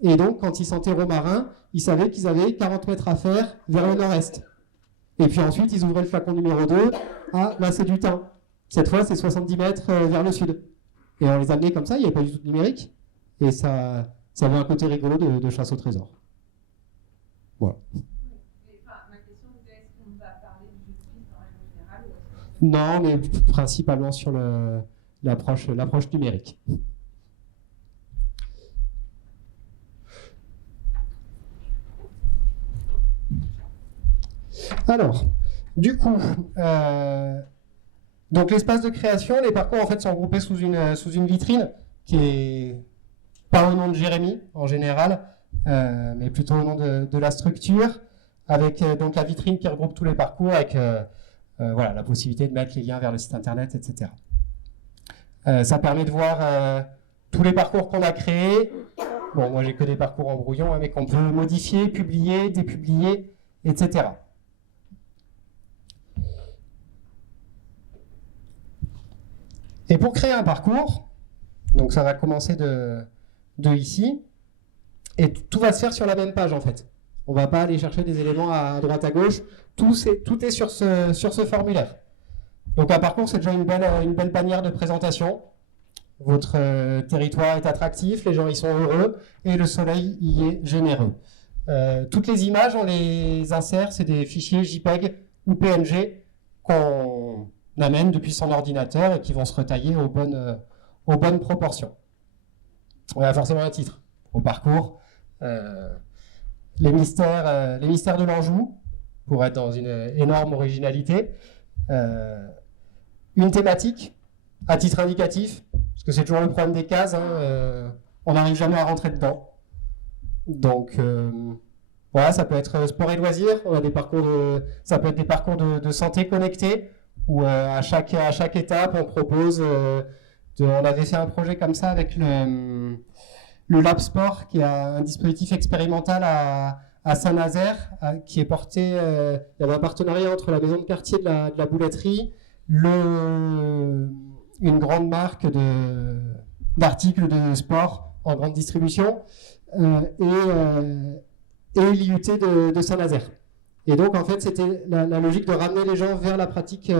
Et donc, quand ils sentaient romarin, ils savaient qu'ils avaient 40 mètres à faire vers le nord-est. Et puis ensuite, ils ouvraient le flacon numéro 2. Ah, là, c'est du thym. Cette fois, c'est 70 mètres vers le sud. Et on les amenait comme ça, il n'y avait pas du tout de numérique. Et ça avait un côté rigolo de chasse au trésor. Voilà. Ma question était, est-ce qu'on va parler du jeu de piste en règle générale Non, mais principalement sur l'approche numérique. Alors, du coup, donc l'espace de création, les parcours en fait sont groupés sous une vitrine qui est pas au nom de Jérémy en général, mais plutôt au nom de la structure, avec donc la vitrine qui regroupe tous les parcours, avec la possibilité de mettre les liens vers le site internet, etc. Ça permet de voir tous les parcours qu'on a créés. Bon, moi j'ai que des parcours en brouillon, mais qu'on peut modifier, publier, dépublier, etc. Et pour créer un parcours, donc ça va commencer de ici, et tout va se faire sur la même page en fait. On ne va pas aller chercher des éléments à droite à gauche, tout est sur ce formulaire. Donc un parcours, c'est déjà une belle bannière de présentation. Votre territoire est attractif, les gens y sont heureux, et le soleil y est généreux. Toutes les images, on les insère, c'est des fichiers JPEG ou PNG qu'on amène depuis son ordinateur et qui vont se retailler aux bonnes proportions. On a forcément un titre au parcours. Les mystères de l'Anjou, pour être dans une énorme originalité. Une thématique, à titre indicatif, parce que c'est toujours le problème des cases, on n'arrive jamais à rentrer dedans. Donc, voilà, ça peut être sport et loisirs, on a des parcours ça peut être des parcours de santé connectés, où à chaque étape, on propose, on avait fait un projet comme ça avec le Lab Sport, qui est un dispositif expérimental à Saint-Nazaire, qui est porté, il y avait un partenariat entre la maison de quartier de la Bouletterie, une grande marque d'articles de sport en grande distribution, et l'IUT de Saint-Nazaire. Et donc, en fait, c'était la logique de ramener les gens vers la pratique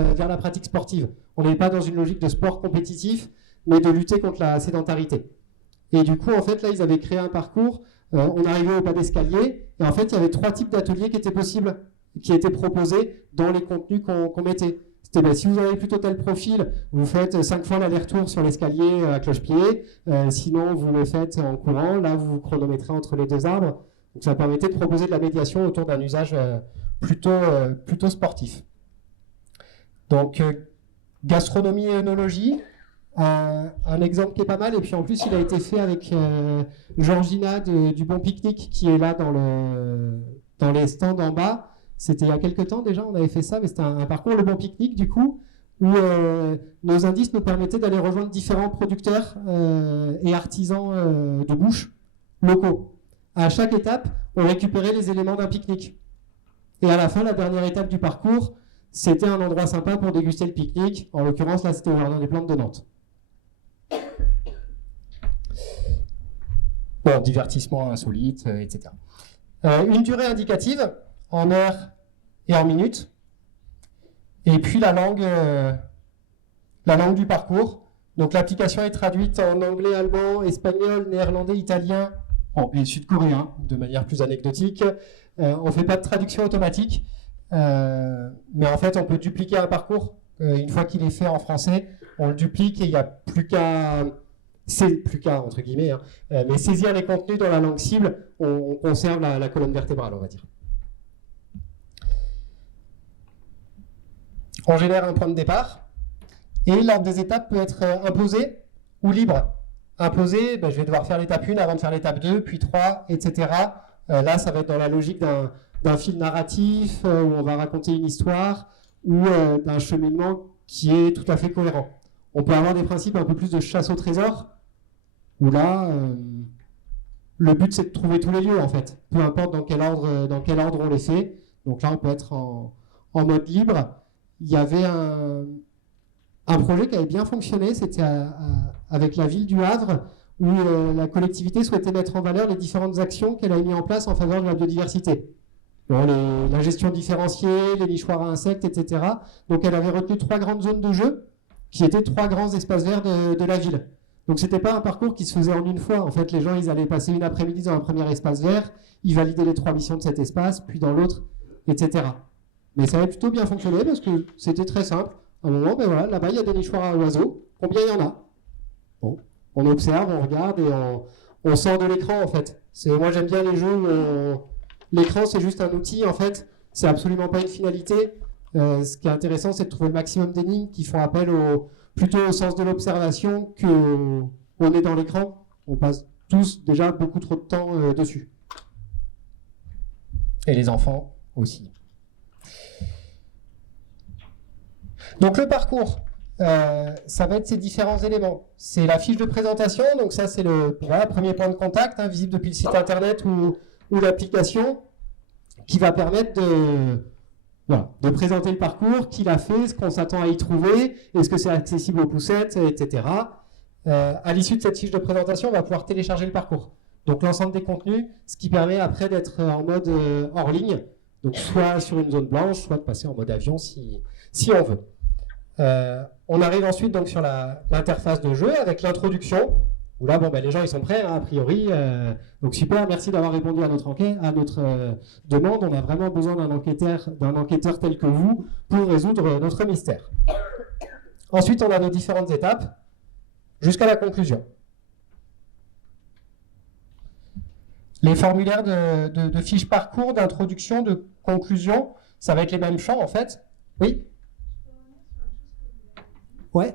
sportive. On n'est pas dans une logique de sport compétitif, mais de lutter contre la sédentarité. Et du coup, en fait, là, ils avaient créé un parcours. On arrivait au pas d'escalier, et en fait, il y avait 3 types d'ateliers qui étaient possibles, qui étaient proposés dans les contenus qu'on mettait. C'était, si vous avez plutôt tel profil, vous faites 5 fois l'aller-retour sur l'escalier à cloche-pied. Sinon, vous le faites en courant. Là, vous vous chronométrez entre les 2 arbres. Donc, ça permettait de proposer de la médiation autour d'un usage plutôt sportif. Donc, gastronomie et œnologie, un exemple qui est pas mal. Et puis, en plus, il a été fait avec Georgina du Bon Pique-Nique, qui est là dans les stands en bas. C'était il y a quelques temps déjà, on avait fait ça, mais c'était un parcours, le Bon Pique-Nique, du coup, où nos indices nous permettaient d'aller rejoindre différents producteurs et artisans de bouche locaux. À chaque étape, on récupérait les éléments d'un pique-nique. Et à la fin, la dernière étape du parcours, c'était un endroit sympa pour déguster le pique-nique. En l'occurrence, là, c'était au Jardin des Plantes de Nantes. Bon, divertissement insolite, etc. Une durée indicative, en heures et en minutes. Et puis la langue du parcours. Donc l'application est traduite en anglais, allemand, espagnol, néerlandais, italien, et sud-coréen, de manière plus anecdotique. On ne fait pas de traduction automatique, mais en fait on peut dupliquer un parcours. Une fois qu'il est fait en français, on le duplique et il n'y a plus qu'à, entre guillemets, mais saisir les contenus dans la langue cible, on conserve la colonne vertébrale, on va dire. On génère un point de départ et l'ordre des étapes peut être imposé ou libre. Imposé, je vais devoir faire l'étape 1 avant de faire l'étape 2, puis 3, etc. Là, ça va être dans la logique d'un fil narratif où on va raconter une histoire ou d'un cheminement qui est tout à fait cohérent. On peut avoir des principes un peu plus de chasse au trésor où là, le but c'est de trouver tous les lieux en fait, peu importe dans quel ordre on les fait. Donc là, on peut être en mode libre. Il y avait un projet qui avait bien fonctionné, c'était avec la ville du Havre, où la collectivité souhaitait mettre en valeur les différentes actions qu'elle a mises en place en faveur de la biodiversité. Bon, la gestion différenciée, les nichoirs à insectes, etc. Donc elle avait retenu 3 grandes zones de jeu, qui étaient 3 grands espaces verts de la ville. Donc c'était pas un parcours qui se faisait en une fois. En fait, les gens, ils allaient passer une après-midi dans un premier espace vert, ils validaient les 3 missions de cet espace, puis dans l'autre, etc. Mais ça avait plutôt bien fonctionné parce que c'était très simple. À un moment, voilà, là-bas, il y a des nichoirs à oiseaux. Combien il y en a? Bon, on observe, on regarde et on sort de l'écran, en fait. Moi, j'aime bien les jeux où l'écran, c'est juste un outil, en fait. C'est absolument pas une finalité. Ce qui est intéressant, c'est de trouver le maximum d'énigmes qui font appel plutôt au sens de l'observation qu'on est dans l'écran. On passe tous déjà beaucoup trop de temps dessus. Et les enfants aussi. Donc le parcours, ça va être ces différents éléments. C'est la fiche de présentation, donc ça c'est le premier point de contact, visible depuis le site internet ou l'application, qui va permettre de présenter le parcours, qui l'a fait, ce qu'on s'attend à y trouver, est-ce que c'est accessible aux poussettes, etc. À l'issue de cette fiche de présentation, on va pouvoir télécharger le parcours. Donc l'ensemble des contenus, ce qui permet après d'être en mode hors ligne, donc soit sur une zone blanche, soit de passer en mode avion si on veut. On arrive ensuite donc sur l'interface de jeu avec l'introduction, où là les gens ils sont prêts a priori. Donc super, merci d'avoir répondu à notre demande. On a vraiment besoin d'un enquêteur tel que vous pour résoudre notre mystère. Ensuite, on a nos différentes étapes jusqu'à la conclusion. Les formulaires de fiches parcours, d'introduction, de conclusion, ça va être les mêmes champs en fait. Oui. Ouais.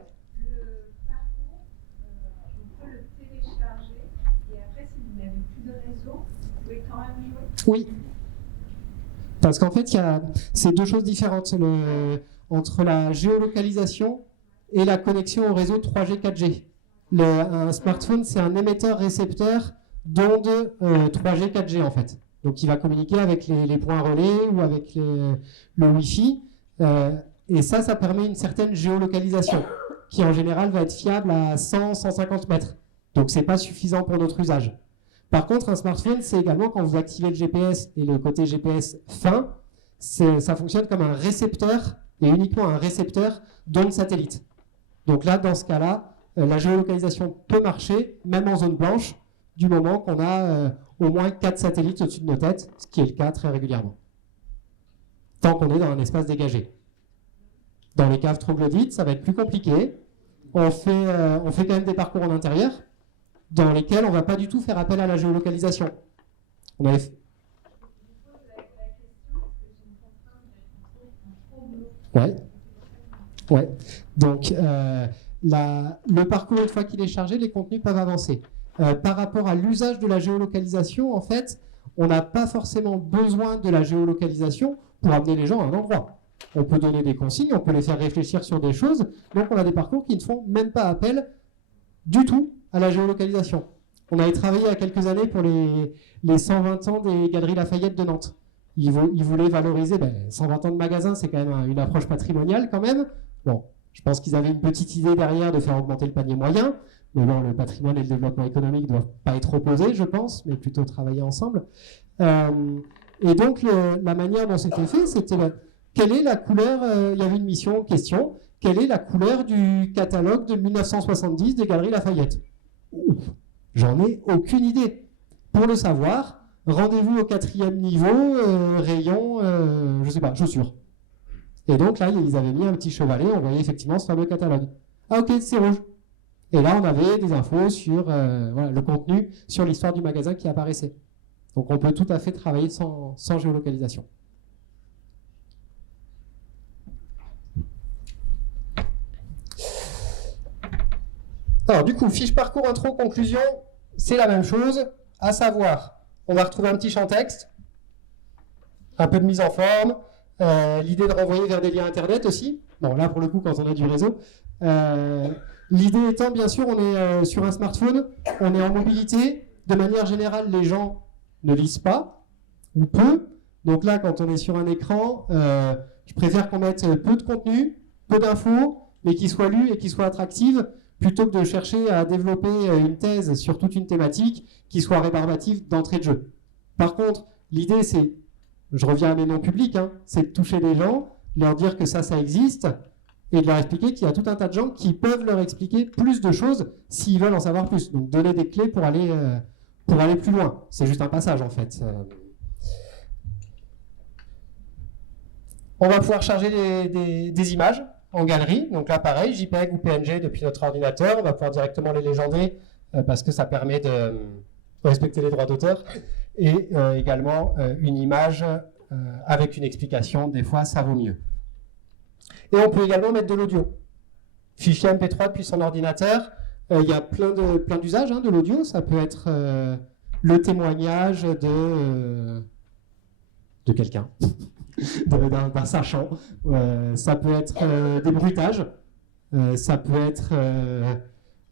réseau pouvait quand même jouer? Oui. Parce qu'en fait, c'est deux choses différentes entre la géolocalisation et la connexion au réseau 3G, 4G. Un smartphone, c'est un émetteur-récepteur d'ondes 3G, 4G en fait. Donc il va communiquer avec les points relais ou avec le Wi-Fi. Et ça permet une certaine géolocalisation qui en général va être fiable à 100-150 mètres. Donc c'est pas suffisant pour notre usage. Par contre, un smartphone, c'est également quand vous activez le GPS et le côté GPS fin, ça fonctionne comme un récepteur et uniquement un récepteur d'ondes satellites. Donc là, dans ce cas-là, la géolocalisation peut marcher, même en zone blanche, du moment qu'on a au moins 4 satellites au-dessus de nos têtes, ce qui est le cas très régulièrement. Tant qu'on est dans un espace dégagé. Dans les caves troglodytes, ça va être plus compliqué. On fait quand même des parcours en intérieur, dans lesquels on ne va pas du tout faire appel à la géolocalisation. On avait... Ouais. Donc, le parcours, une fois qu'il est chargé, les contenus peuvent avancer. Par rapport à l'usage de la géolocalisation, en fait, on n'a pas forcément besoin de la géolocalisation pour amener les gens à un endroit. On peut donner des consignes, on peut les faire réfléchir sur des choses. Donc, on a des parcours qui ne font même pas appel du tout à la géolocalisation. On avait travaillé il y a quelques années pour les 120 ans des Galeries Lafayette de Nantes. Ils voulaient valoriser 120 ans de magasin, c'est quand même une approche patrimoniale quand même. Bon, je pense qu'ils avaient une petite idée derrière de faire augmenter le panier moyen. Mais bon, le patrimoine et le développement économique ne doivent pas être opposés, je pense, mais plutôt travailler ensemble. Et donc, la manière dont c'était fait, c'était quelle est la couleur, il y avait une mission, question, quelle est la couleur du catalogue de 1970 des Galeries Lafayette? J'en ai aucune idée. Pour le savoir, rendez-vous au 4e niveau, rayon, je sais pas, chaussures. Et donc là, ils avaient mis un petit chevalet, on voyait effectivement ce fameux catalogue. Ah ok, c'est rouge. Et là, on avait des infos sur le contenu, sur l'histoire du magasin qui apparaissait. Donc on peut tout à fait travailler sans géolocalisation. Alors du coup, fiche parcours, intro, conclusion, c'est la même chose, à savoir, on va retrouver un petit champ texte, un peu de mise en forme, l'idée de renvoyer vers des liens internet aussi. Bon, là pour le coup, quand on a du réseau. L'idée étant, bien sûr, on est sur un smartphone, on est en mobilité. De manière générale, les gens ne lisent pas, ou peu. Donc là, quand on est sur un écran, je préfère qu'on mette peu de contenu, peu d'infos, mais qui soit lu et qui soit attractive, plutôt que de chercher à développer une thèse sur toute une thématique qui soit rébarbative d'entrée de jeu. Par contre, l'idée, c'est, je reviens à mes noms publics, c'est de toucher les gens, leur dire que ça existe, et de leur expliquer qu'il y a tout un tas de gens qui peuvent leur expliquer plus de choses s'ils veulent en savoir plus. Donc donner des clés pour aller plus loin. C'est juste un passage en fait. On va pouvoir charger des images en galerie. Donc là pareil, JPEG ou PNG depuis notre ordinateur. On va pouvoir directement les légender parce que ça permet de respecter les droits d'auteur. Et également une image avec une explication, des fois ça vaut mieux. Et on peut également mettre de l'audio. Fichier MP3 depuis son ordinateur. Il y a plein d'usages de l'audio. Ça peut être le témoignage de quelqu'un, d'un sachant. Ça peut être des bruitages. Ça peut être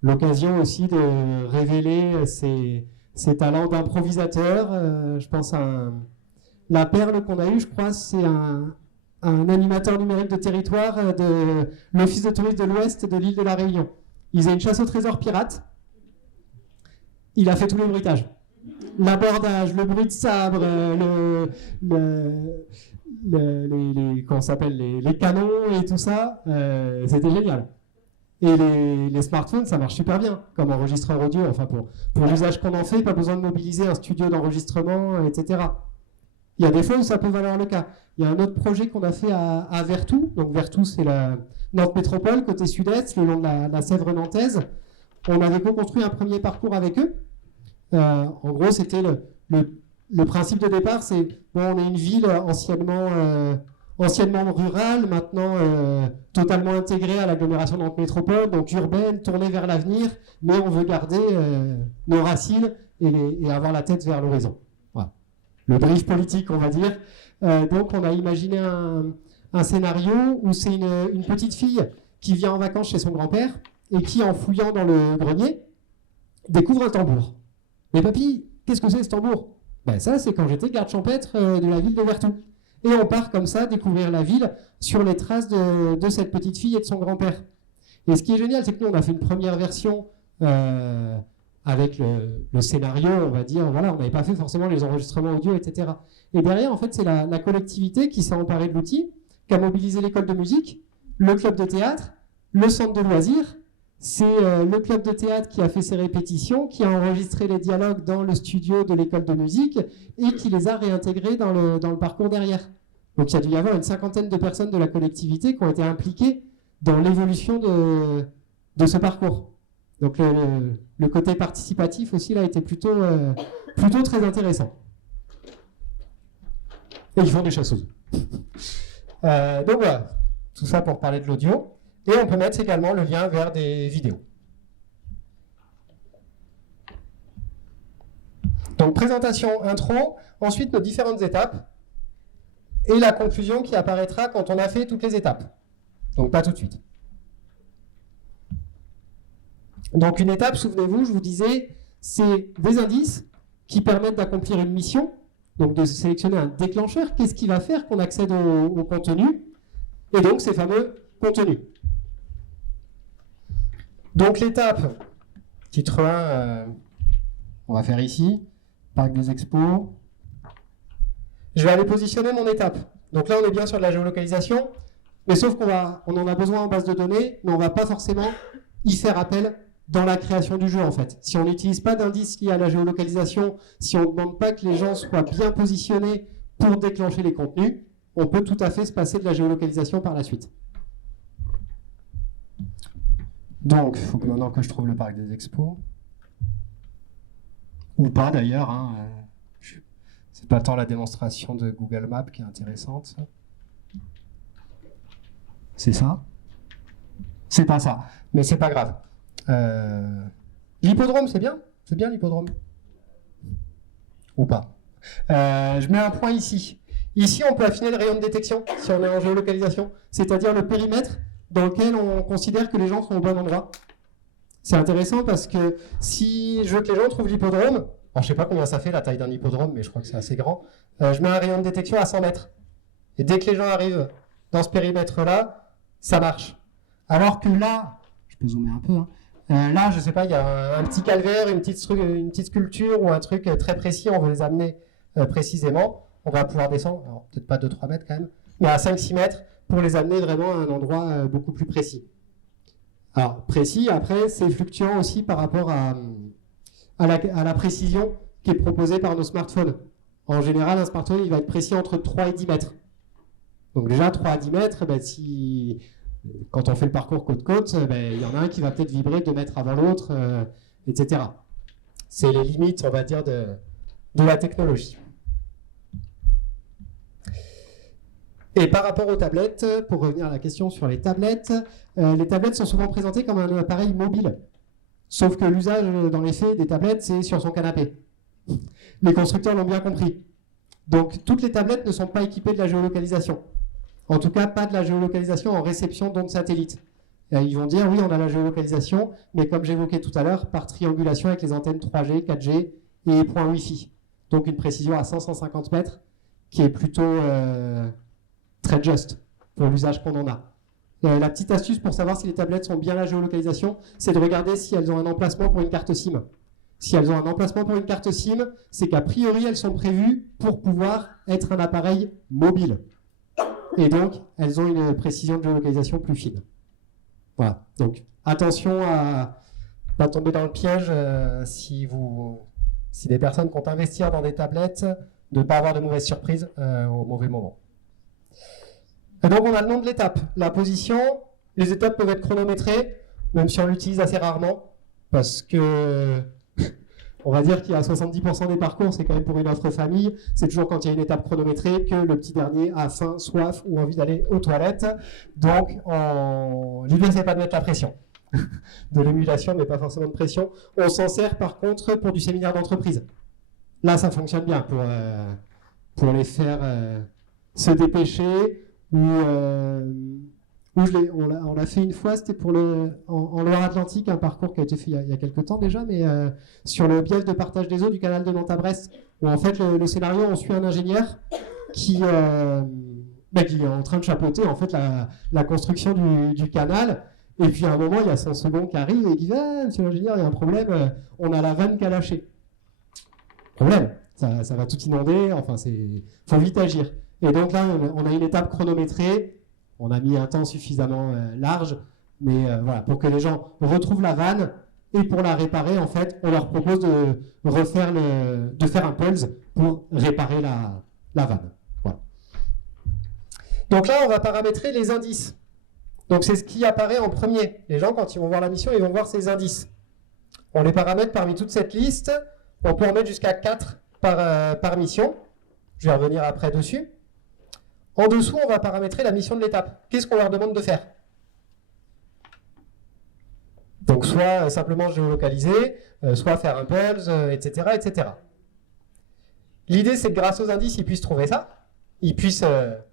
l'occasion aussi de révéler ses talents d'improvisateur. Je pense à la perle qu'on a eue, je crois, c'est un animateur numérique de territoire de l'Office de tourisme de l'Ouest de l'île de la Réunion. Ils faisaient une chasse au trésor pirate. Il a fait tous les bruitages. L'abordage, le bruit de sabre, comment ça s'appelle, les canons et tout ça, c'était génial. Et les smartphones, ça marche super bien comme enregistreur audio. Enfin pour l'usage qu'on en fait, pas besoin de mobiliser un studio d'enregistrement, etc. Il y a des fois où ça peut valoir le cas. Il y a un autre projet qu'on a fait à Vertou. Donc Vertou, c'est la Nantes Métropole, côté sud-est, le long de la Sèvre nantaise. On avait co-construit un premier parcours avec eux. En gros, c'était le principe de départ, c'est bon, on est une ville anciennement anciennement rurale, maintenant totalement intégrée à l'agglomération de Nantes Métropole, donc urbaine, tournée vers l'avenir, mais on veut garder nos racines et avoir la tête vers l'horizon. Voilà. Le brief politique, on va dire. Donc on a imaginé un scénario où c'est une petite fille qui vient en vacances chez son grand-père et qui, en fouillant dans le grenier, découvre un tambour. Mais papy, qu'est-ce que c'est ce tambour? Ben ça, c'est quand j'étais garde champêtre de la ville de Vertou. Et on part comme ça découvrir la ville sur les traces de cette petite fille et de son grand-père. Et ce qui est génial, c'est que nous, on a fait une première version avec le scénario, on va dire, voilà, on n'avait pas fait forcément les enregistrements audio, etc. Et derrière, en fait, c'est la collectivité qui s'est emparée de l'outil, qui a mobilisé l'école de musique, le club de théâtre, le centre de loisirs. C'est le club de théâtre qui a fait ses répétitions, qui a enregistré les dialogues dans le studio de l'école de musique et qui les a réintégrés dans le parcours derrière. Donc il y a dû y avoir une 50aine de personnes de la collectivité qui ont été impliquées dans l'évolution de ce parcours. Donc le côté participatif aussi là a été plutôt très intéressant. Et ils font des chasseuses. Donc voilà, tout ça pour parler de l'audio. Et on peut mettre également le lien vers des vidéos. Donc présentation, intro, ensuite nos différentes étapes, et la conclusion qui apparaîtra quand on a fait toutes les étapes. Donc pas tout de suite. Donc une étape, souvenez-vous, je vous disais, c'est des indices qui permettent d'accomplir une mission, donc de sélectionner un déclencheur, qu'est-ce qui va faire qu'on accède au contenu, et donc ces fameux contenus. Donc l'étape, titre 1, on va faire ici, parc des expos. Je vais aller positionner mon étape. Donc là, on est bien sur de la géolocalisation, mais sauf qu'on en a besoin en base de données, mais on ne va pas forcément y faire appel dans la création du jeu, en fait. Si on n'utilise pas d'indices liés à la géolocalisation, si on ne demande pas que les gens soient bien positionnés pour déclencher les contenus, on peut tout à fait se passer de la géolocalisation par la suite. Donc, il faut que maintenant que je trouve le parc des expos. Ou pas d'ailleurs. Hein. C'est pas tant la démonstration de Google Maps qui est intéressante. C'est ça? C'est pas ça. Mais c'est pas grave. L'hippodrome, c'est bien? C'est bien l'hippodrome? Ou pas? Je mets un point ici. Ici, on peut affiner le rayon de détection si on est en géolocalisation, c'est-à-dire le périmètre dans lequel on considère que les gens sont au bon endroit. C'est intéressant parce que si je veux que les gens trouvent l'hippodrome, alors je ne sais pas combien ça fait la taille d'un hippodrome, mais je crois que c'est assez grand, je mets un rayon de détection à 100 mètres. Et dès que les gens arrivent dans ce périmètre-là, ça marche. Alors que là, je peux zoomer un peu, hein, là, je ne sais pas, il y a un petit calvaire, une petite sculpture ou un truc très précis, on veut les amener précisément. On va pouvoir descendre, alors peut-être pas 2-3 mètres quand même, mais à 5-6 mètres pour les amener vraiment à un endroit beaucoup plus précis. Alors, précis, après, c'est fluctuant aussi par rapport à la précision qui est proposée par nos smartphones. En général, un smartphone, il va être précis entre 3 et 10 mètres. Donc déjà, 3 à 10 mètres, quand on fait le parcours côte-côte, il y en a un qui va peut-être vibrer 2 mètres avant l'autre, etc. C'est les limites, on va dire, de la technologie. Et par rapport aux tablettes, pour revenir à la question sur les tablettes sont souvent présentées comme un appareil mobile. Sauf que l'usage dans les faits des tablettes, c'est sur son canapé. Les constructeurs l'ont bien compris. Donc toutes les tablettes ne sont pas équipées de la géolocalisation. En tout cas, pas de la géolocalisation en réception d'ondes satellites. Ils vont dire, oui, on a la géolocalisation, mais comme j'évoquais tout à l'heure, par triangulation avec les antennes 3G, 4G et point Wi-Fi. Donc une précision à 100-150 mètres, qui est plutôt très juste pour l'usage qu'on en a. La petite astuce pour savoir si les tablettes sont bien la géolocalisation, c'est de regarder si elles ont un emplacement pour une carte SIM. Si elles ont un emplacement pour une carte SIM, c'est qu'a priori, elles sont prévues pour pouvoir être un appareil mobile. Et donc, elles ont une précision de géolocalisation plus fine. Voilà. Donc, attention à ne pas tomber dans le piège si des personnes comptent investir dans des tablettes, de ne pas avoir de mauvaises surprises au mauvais moment. Et donc, on a le nom de l'étape. La position, les étapes peuvent être chronométrées, même si on l'utilise assez rarement, parce que on va dire qu'il y a 70% des parcours, c'est quand même pour une offre famille. C'est toujours quand il y a une étape chronométrée que le petit dernier a faim, soif ou envie d'aller aux toilettes. Donc, l'idée, c'est pas de mettre la pression. De l'émulation, mais pas forcément de pression. On s'en sert par contre pour du séminaire d'entreprise. Là, ça fonctionne bien pour les faire se dépêcher. On l'a fait une fois, c'était en Loire-Atlantique, un parcours qui a été fait il y a quelques temps déjà, mais sur le biais de partage des eaux du canal de Nantes à Brest, où en fait le scénario, on suit un ingénieur qui est en train de chapeauter en fait la construction du canal. Et puis à un moment, il y a son second qui arrive et qui dit « monsieur l'ingénieur, il y a un problème, on a la vanne qui a lâché. » Problème, ça va tout inonder, enfin, faut vite agir. Et donc là, on a une étape chronométrée, on a mis un temps suffisamment large, mais voilà, pour que les gens retrouvent la vanne, et pour la réparer, en fait, on leur propose de faire un pulse pour réparer la vanne. Voilà. Donc là, on va paramétrer les indices. Donc c'est ce qui apparaît en premier. Les gens, quand ils vont voir la mission, ils vont voir ces indices. On les paramètre parmi toute cette liste. On peut en mettre jusqu'à 4 par mission. Je vais revenir après dessus. En dessous, on va paramétrer la mission de l'étape. Qu'est-ce qu'on leur demande de faire? Donc soit simplement géolocaliser, soit faire un pulse, etc., etc. L'idée, c'est que grâce aux indices, ils puissent trouver ça. Ils puissent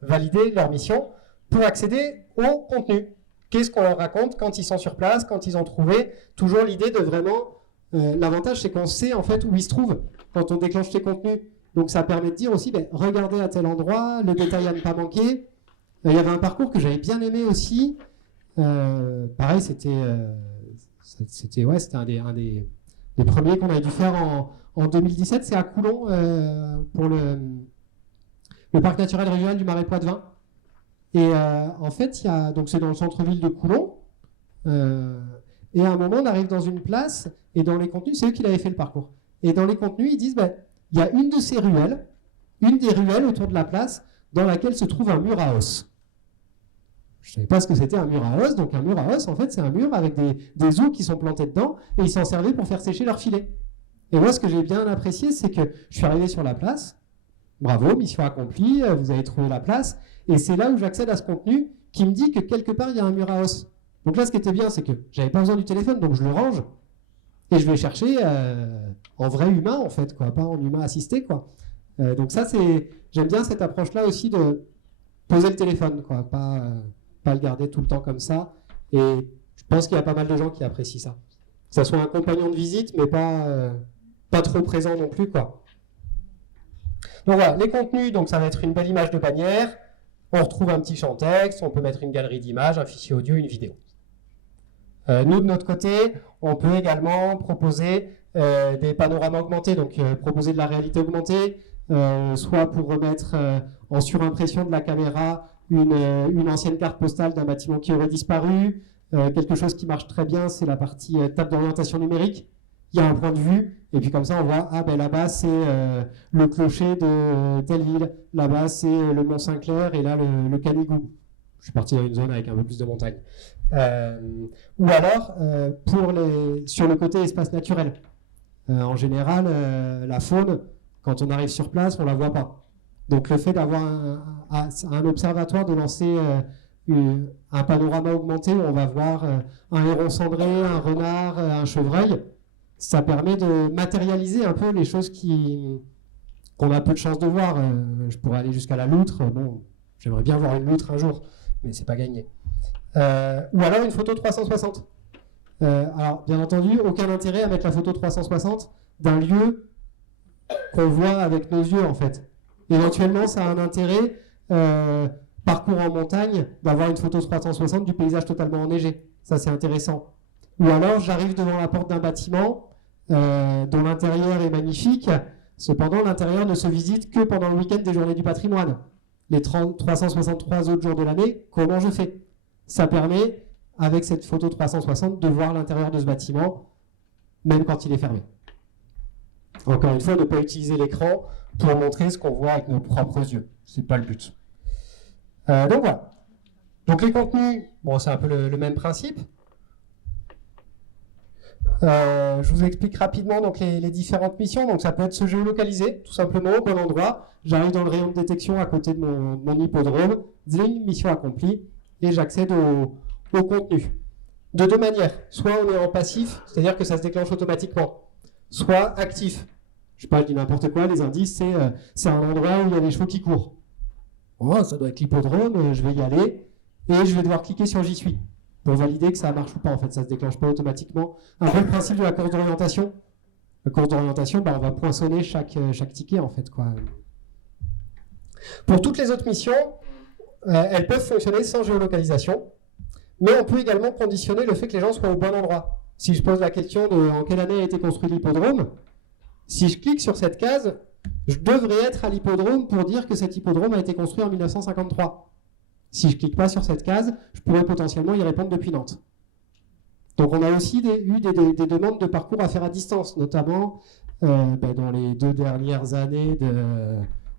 valider leur mission pour accéder au contenu. Qu'est-ce qu'on leur raconte quand ils sont sur place, quand ils ont trouvé? Toujours l'idée de vraiment... L'avantage, c'est qu'on sait en fait où ils se trouvent quand on déclenche les contenus. Donc ça permet de dire aussi, regardez à tel endroit, le détail à ne pas manquer. Il y avait un parcours que j'avais bien aimé aussi. Pareil, c'était un des premiers qu'on avait dû faire en 2017. C'est à Coulon pour le parc naturel régional du Marais Poitevin. Et en fait, donc c'est dans le centre-ville de Coulon. Et à un moment, on arrive dans une place, et dans les contenus, c'est eux qui l'avaient fait le parcours. Et dans les contenus, ils disent, il y a une des ruelles autour de la place, dans laquelle se trouve un mur à os. Je ne savais pas ce que c'était un mur à os. Donc un mur à os, en fait, c'est un mur avec des ous qui sont plantés dedans, et ils s'en servaient pour faire sécher leur filet. Et moi, ce que j'ai bien apprécié, c'est que je suis arrivé sur la place. Bravo, mission accomplie, vous avez trouvé la place. Et c'est là où j'accède à ce contenu qui me dit que quelque part, il y a un mur à os. Donc là, ce qui était bien, c'est que j'avais pas besoin du téléphone, donc je le range et je vais chercher en vrai humain, en fait, quoi, pas en humain assisté, quoi. Donc ça, j'aime bien cette approche-là aussi de poser le téléphone, quoi, pas le garder tout le temps comme ça. Et je pense qu'il y a pas mal de gens qui apprécient ça. Que ça soit un compagnon de visite, mais pas trop présent non plus, quoi. Donc voilà, les contenus, donc ça va être une belle image de bannière. On retrouve un petit champ texte, on peut mettre une galerie d'images, un fichier audio, une vidéo. Nous, de notre côté, on peut également proposer des panoramas augmentés, donc proposer de la réalité augmentée, soit pour remettre en surimpression de la caméra une ancienne carte postale d'un bâtiment qui aurait disparu. Quelque chose qui marche très bien, c'est la partie table d'orientation numérique. Il y a un point de vue, et puis comme ça, on voit, là-bas, c'est le clocher de telle ville, là-bas, c'est le Mont Saint-Clair, et là, le Canigou. Je suis parti dans une zone avec un peu plus de montagne. Ou alors, sur le côté espace naturel. En général, la faune, quand on arrive sur place, on ne la voit pas. Donc le fait d'avoir un observatoire, de lancer un panorama augmenté où on va voir un héron cendré, un renard, un chevreuil, ça permet de matérialiser un peu les choses qu'on a peu de chance de voir. Je pourrais aller jusqu'à la loutre. Bon, j'aimerais bien voir une loutre un jour, mais c'est pas gagné. Ou alors une photo 360. Alors, bien entendu, aucun intérêt à mettre la photo 360 d'un lieu qu'on voit avec nos yeux, en fait. Éventuellement, ça a un intérêt, parcours en montagne, d'avoir une photo 360 du paysage totalement enneigé. Ça, c'est intéressant. Ou alors, j'arrive devant la porte d'un bâtiment dont l'intérieur est magnifique. Cependant, l'intérieur ne se visite que pendant le week-end des Journées du patrimoine. Les 363 autres jours de l'année, comment je fais? Ça permet, avec cette photo 360, de voir l'intérieur de ce bâtiment, même quand il est fermé. Encore une fois, ne pas utiliser l'écran pour montrer ce qu'on voit avec nos propres yeux. Ce n'est pas le but. Donc voilà. Donc les contenus, bon, c'est un peu le même principe. Je vous explique rapidement donc, les différentes missions. Donc, ça peut être se géolocaliser, tout simplement, au bon endroit. J'arrive dans le rayon de détection à côté de mon hippodrome. Zing, mission accomplie. Et j'accède au contenu. De deux manières. Soit on est en passif, c'est-à-dire que ça se déclenche automatiquement. Soit actif. Je sais pas, je dis n'importe quoi. Les indices, c'est un endroit où il y a des chevaux qui courent. Oh, ça doit être l'hippodrome, je vais y aller. Et je vais devoir cliquer sur j'y suis pour valider que ça marche ou pas. En fait, ça ne se déclenche pas automatiquement. Un peu le principe de la course d'orientation. La course d'orientation, on va poinçonner chaque ticket, en fait, quoi. Pour toutes les autres missions, elles peuvent fonctionner sans géolocalisation, mais on peut également conditionner le fait que les gens soient au bon endroit. Si je pose la question de en quelle année a été construit l'hippodrome, si je clique sur cette case, je devrais être à l'hippodrome pour dire que cet hippodrome a été construit en 1953. Si je ne clique pas sur cette case, je pourrais potentiellement y répondre depuis Nantes. Donc on a aussi eu des demandes de parcours à faire à distance, notamment dans les 2 dernières années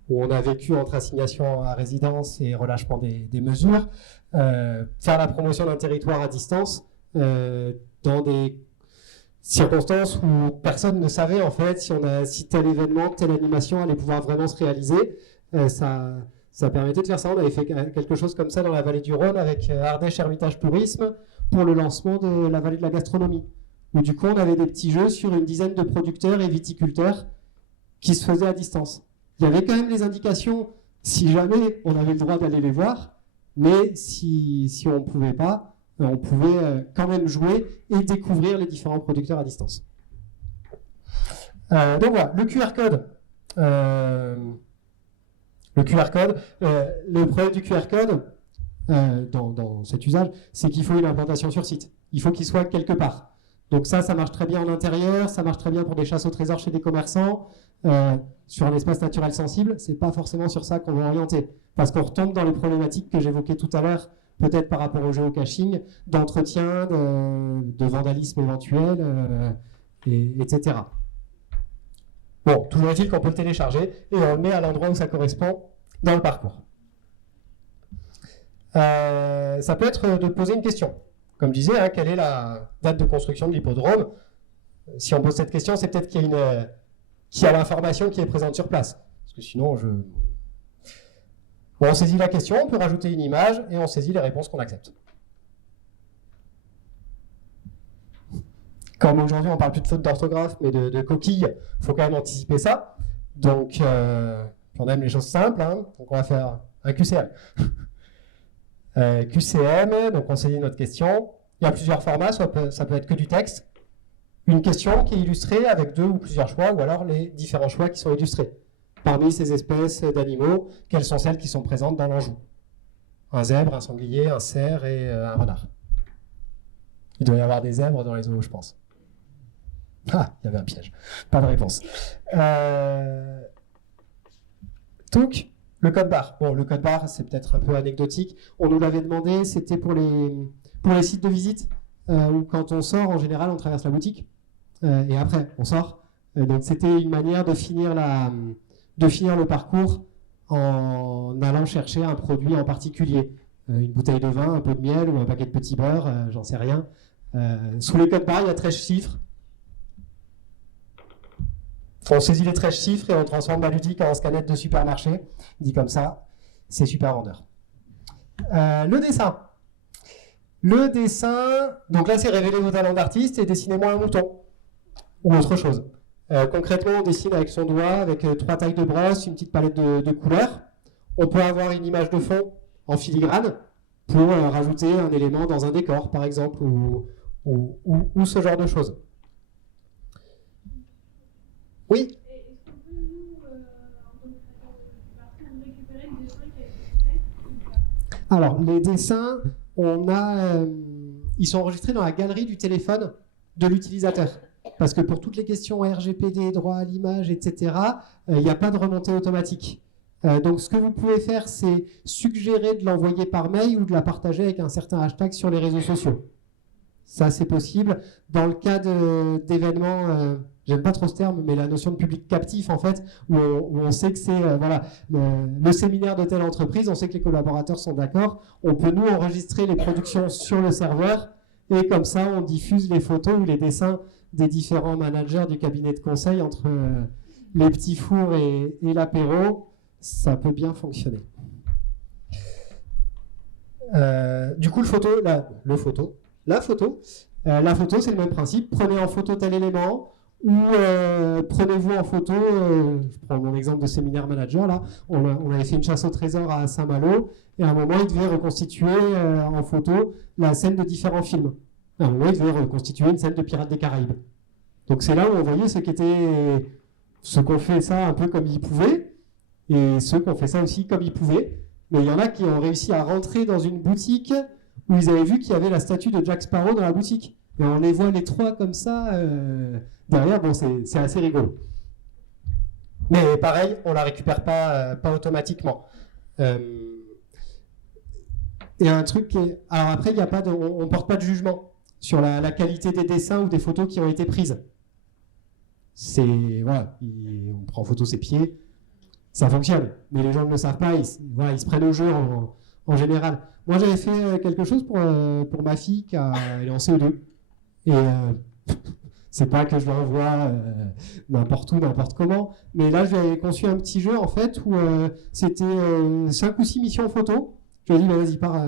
où on a vécu entre assignation à résidence et relâchement des mesures, faire la promotion d'un territoire à distance dans des circonstances où personne ne savait en fait si tel événement, telle animation allait pouvoir vraiment se réaliser, ça permettait de faire ça. On avait fait quelque chose comme ça dans la vallée du Rhône avec Ardèche Hermitage Tourisme pour le lancement de la vallée de la gastronomie, où du coup on avait des petits jeux sur une dizaine de producteurs et viticulteurs qui se faisaient à distance. Il y avait quand même des indications si jamais on avait le droit d'aller les voir, mais si on ne pouvait pas, on pouvait quand même jouer et découvrir les différents producteurs à distance. Donc voilà, le QR code. Le problème du QR code dans cet usage, c'est qu'il faut une implantation sur site. Il faut qu'il soit quelque part. Donc ça marche très bien en intérieur, ça marche très bien pour des chasses au trésor chez des commerçants. Sur un espace naturel sensible, c'est pas forcément sur ça qu'on va orienter, parce qu'on retombe dans les problématiques que j'évoquais tout à l'heure, peut-être par rapport au géocaching, d'entretien, de vandalisme éventuel, etc. Bon, toujours est-il qu'on peut le télécharger et on le met à l'endroit où ça correspond dans le parcours. Ça peut être de poser une question. Comme je disais, quelle est la date de construction de l'hippodrome? Si on pose cette question, c'est peut-être qu'il y a l'information qui est présente sur place. Parce que sinon, on saisit la question, on peut rajouter une image et on saisit les réponses qu'on accepte. Comme aujourd'hui, on parle plus de faute d'orthographe, mais de coquilles, il faut quand même anticiper ça. Donc, on aime les choses simples, donc on va faire un QCM. QCM, donc on saisit notre question. Il y a plusieurs formats, ça peut être que du texte. Une question qui est illustrée avec 2 ou plusieurs choix, ou alors les différents choix qui sont illustrés. Parmi ces espèces d'animaux, quelles sont celles qui sont présentes dans l'Anjou? Un zèbre, un sanglier, un cerf et un renard. Il doit y avoir des zèbres dans les zoos, je pense. Ah, il y avait un piège. Pas de réponse. Donc, le code barre. Bon, le code barre, c'est peut-être un peu anecdotique. On nous l'avait demandé, c'était pour les sites de visite, où quand on sort, en général, on traverse la boutique. Et après, on sort. Donc, c'était une manière de finir le parcours en allant chercher un produit en particulier. Une bouteille de vin, un peu de miel ou un paquet de petits beurres, j'en sais rien. Sous les codes barres, il y a 13 chiffres. On saisit les 13 chiffres et on transforme la ludique en scanette de supermarché. Dit comme ça, c'est super vendeur. Le dessin. Le dessin, donc là c'est révéler vos talents d'artiste et dessinez-moi un mouton ou autre chose. Concrètement, on dessine avec son doigt, avec 3 tailles de brosse, une petite palette de couleurs. On peut avoir une image de fond en filigrane pour rajouter un élément dans un décor, par exemple, ou ce genre de choses. Oui. Est-ce qu'on peut, nous, en tant que créateur de récupérer le dessin qui a été fait ou pas? Alors, les dessins, ils sont enregistrés dans la galerie du téléphone de l'utilisateur. Parce que pour toutes les questions RGPD, droit à l'image, etc., il n'y a pas de remontée automatique. Donc, ce que vous pouvez faire, c'est suggérer de l'envoyer par mail ou de la partager avec un certain hashtag sur les réseaux sociaux. Ça, c'est possible. Dans le cas d'événements, j'aime pas trop ce terme, mais la notion de public captif, en fait, où on sait que c'est le séminaire de telle entreprise, on sait que les collaborateurs sont d'accord, on peut nous enregistrer les productions sur le serveur et comme ça, on diffuse les photos ou les dessins des différents managers du cabinet de conseil entre les petits fours et l'apéro. Ça peut bien fonctionner. Du coup, la photo, c'est le même principe. Prenez en photo tel élément, ou prenez-vous en photo, je prends mon exemple de séminaire manager, là, on avait fait une chasse au trésor à Saint-Malo, et à un moment, il devait reconstituer en photo la scène de différents films. À un moment, il devait reconstituer une scène de Pirates des Caraïbes. Donc c'est là où on voyait ceux qui ont fait ça un peu comme ils pouvaient, et ceux qui ont fait ça aussi comme ils pouvaient. Mais il y en a qui ont réussi à rentrer dans une boutique où ils avaient vu qu'il y avait la statue de Jack Sparrow dans la boutique. Et on les voit les trois comme ça derrière, bon, c'est assez rigolo. Mais pareil, on ne la récupère pas automatiquement. Et un truc qui est... Alors après, il y a pas on ne porte pas de jugement sur la qualité des dessins ou des photos qui ont été prises. Voilà, on prend en photo ses pieds, ça fonctionne. Mais les gens ne le savent pas, ils se prennent au jeu en général. Moi, j'avais fait quelque chose pour ma fille qui elle est en CE2. Et c'est pas que je l'envoie n'importe où, n'importe comment. Mais là, j'avais conçu un petit jeu, en fait, où c'était 5 ou 6 missions photo. Je lui ai dit, bah, vas-y,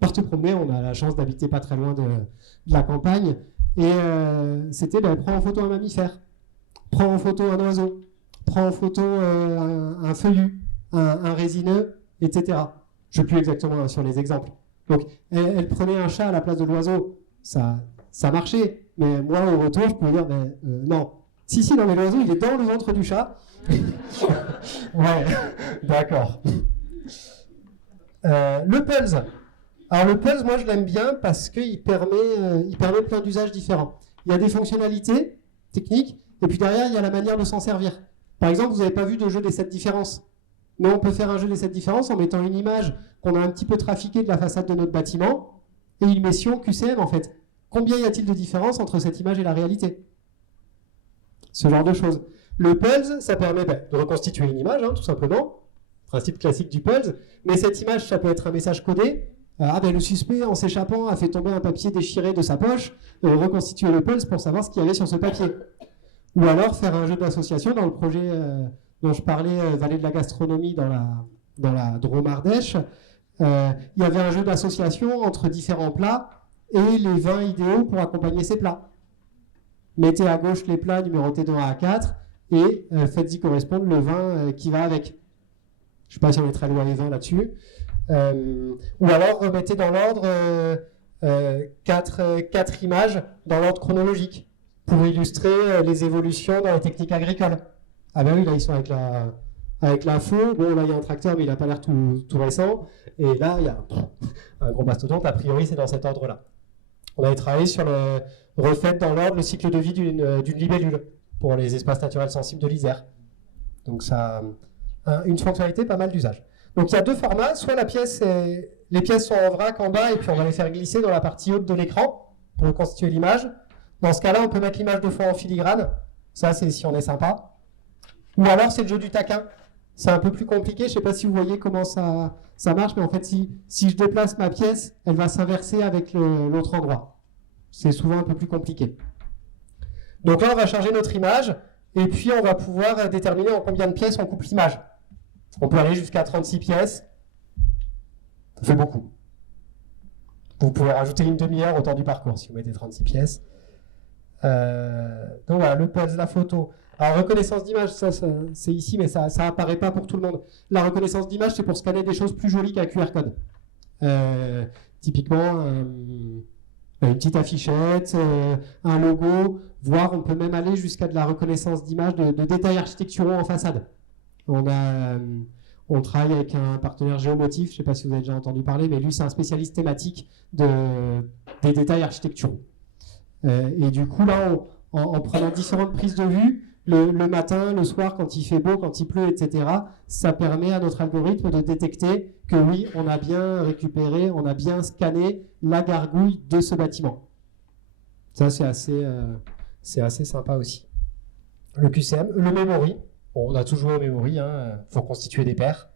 pars te promener. On a la chance d'habiter pas très loin de la campagne. Et c'était, prends en photo un mammifère, prends en photo un oiseau, prends en photo un feuillu, un résineux, etc. Je ne sais plus exactement sur les exemples. Donc, elle prenait un chat à la place de l'oiseau. Ça marchait. Mais moi, au retour, je pouvais dire, non. Si, non, mais l'oiseau, il est dans le ventre du chat. Ouais, d'accord. Le Pulse. Alors, le Pulse, moi, je l'aime bien parce qu'il permet plein d'usages différents. Il y a des fonctionnalités techniques, et puis derrière, il y a la manière de s'en servir. Par exemple, vous n'avez pas vu de jeu des 7 différences. Mais on peut faire un jeu des 7 différences en mettant une image qu'on a un petit peu trafiquée de la façade de notre bâtiment et une mission QCM, en fait. Combien y a-t-il de différence entre cette image et la réalité? Ce genre de choses. Le Pulse, ça permet de reconstituer une image, tout simplement. Principe classique du Pulse. Mais cette image, ça peut être un message codé. Le suspect, en s'échappant, a fait tomber un papier déchiré de sa poche. Reconstituer le Pulse pour savoir ce qu'il y avait sur ce papier. Ou alors faire un jeu d'association dans le projet dont je parlais, Vallée de la gastronomie dans la Drôme Ardèche. Il y avait un jeu d'association entre différents plats et les vins idéaux pour accompagner ces plats. Mettez à gauche les plats numérotés de 1 à 4 et faites-y correspondre le vin qui va avec. Je ne sais pas si on est très loin les vins là-dessus. Ou alors remettez dans l'ordre 4 images dans l'ordre chronologique pour illustrer les évolutions dans les techniques agricoles. Ah ben oui, là ils sont avec la feu. Bon, là il y a un tracteur, mais il n'a pas l'air tout récent. Et là, il y a un gros mastodonte. A priori, c'est dans cet ordre-là. On avait travaillé sur le refait dans l'ordre le cycle de vie d'une libellule pour les espaces naturels sensibles de l'Isère. Donc ça a une fonctionnalité, pas mal d'usages. Donc il y a 2 formats. Soit les pièces sont en vrac en bas et puis on va les faire glisser dans la partie haute de l'écran pour reconstituer l'image. Dans ce cas-là, on peut mettre l'image de fond en filigrane. Ça, c'est si on est sympa. Ou alors, c'est le jeu du taquin. C'est un peu plus compliqué. Je ne sais pas si vous voyez comment ça marche, mais en fait, si je déplace ma pièce, elle va s'inverser avec l'autre endroit. C'est souvent un peu plus compliqué. Donc là, on va charger notre image, et puis on va pouvoir déterminer en combien de pièces on coupe l'image. On peut aller jusqu'à 36 pièces. Ça fait beaucoup. Vous pouvez rajouter une demi-heure au temps du parcours, si vous mettez 36 pièces. Donc voilà, le Pulse, la photo. Alors, reconnaissance d'image, ça c'est ici, mais ça apparaît pas pour tout le monde. La reconnaissance d'image, c'est pour scanner des choses plus jolies qu'un QR code. Typiquement, une petite affichette, un logo, voire on peut même aller jusqu'à de la reconnaissance d'image de détails architecturaux en façade. On travaille avec un partenaire Géomotif, je ne sais pas si vous avez déjà entendu parler, mais lui, c'est un spécialiste thématique des détails architecturaux. Et du coup, là, en prenant différentes prises de vue, le matin, le soir, quand il fait beau, quand il pleut, etc., ça permet à notre algorithme de détecter que oui, on a bien récupéré, on a bien scanné la gargouille de ce bâtiment. Ça, c'est assez sympa aussi. Le QCM, le memory. Bon, on a toujours au memory, faut constituer des paires.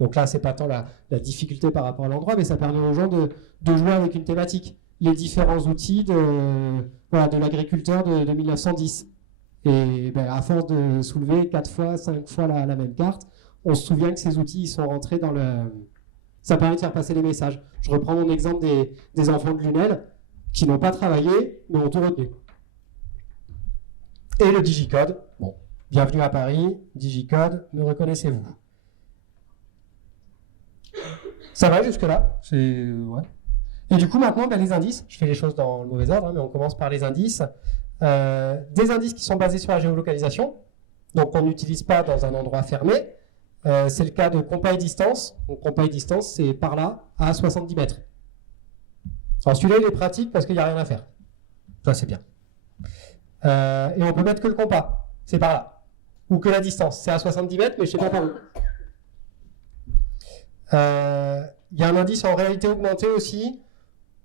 Donc là, c'est pas tant la difficulté par rapport à l'endroit, mais ça permet aux gens de jouer avec une thématique. les différents outils de l'agriculteur de 1910. Et ben, à force de soulever 4 fois, 5 fois la même carte, on se souvient que ces outils ils sont rentrés dans le... Ça permet de faire passer les messages. Je reprends mon exemple des enfants de Lunel qui n'ont pas travaillé, mais ont tout retenu. Et le digicode. Bon, bienvenue à Paris, digicode, me reconnaissez-vous? Ça va jusque-là? Ouais. Et du coup, maintenant, ben, les indices. Je fais les choses dans le mauvais ordre, hein, mais on commence par les indices. Des indices qui sont basés sur la géolocalisation, donc on n'utilise pas dans un endroit fermé. C'est le cas de compas et distance. Donc compas et distance, c'est par là à 70 mètres. Alors celui-là, il est pratique parce qu'il n'y a rien à faire. Ça, c'est bien. Et on peut mettre que le compas, c'est par là. Ou que la distance, c'est à 70 mètres, mais je ne sais pas par où. Il y a un indice en réalité augmentée aussi.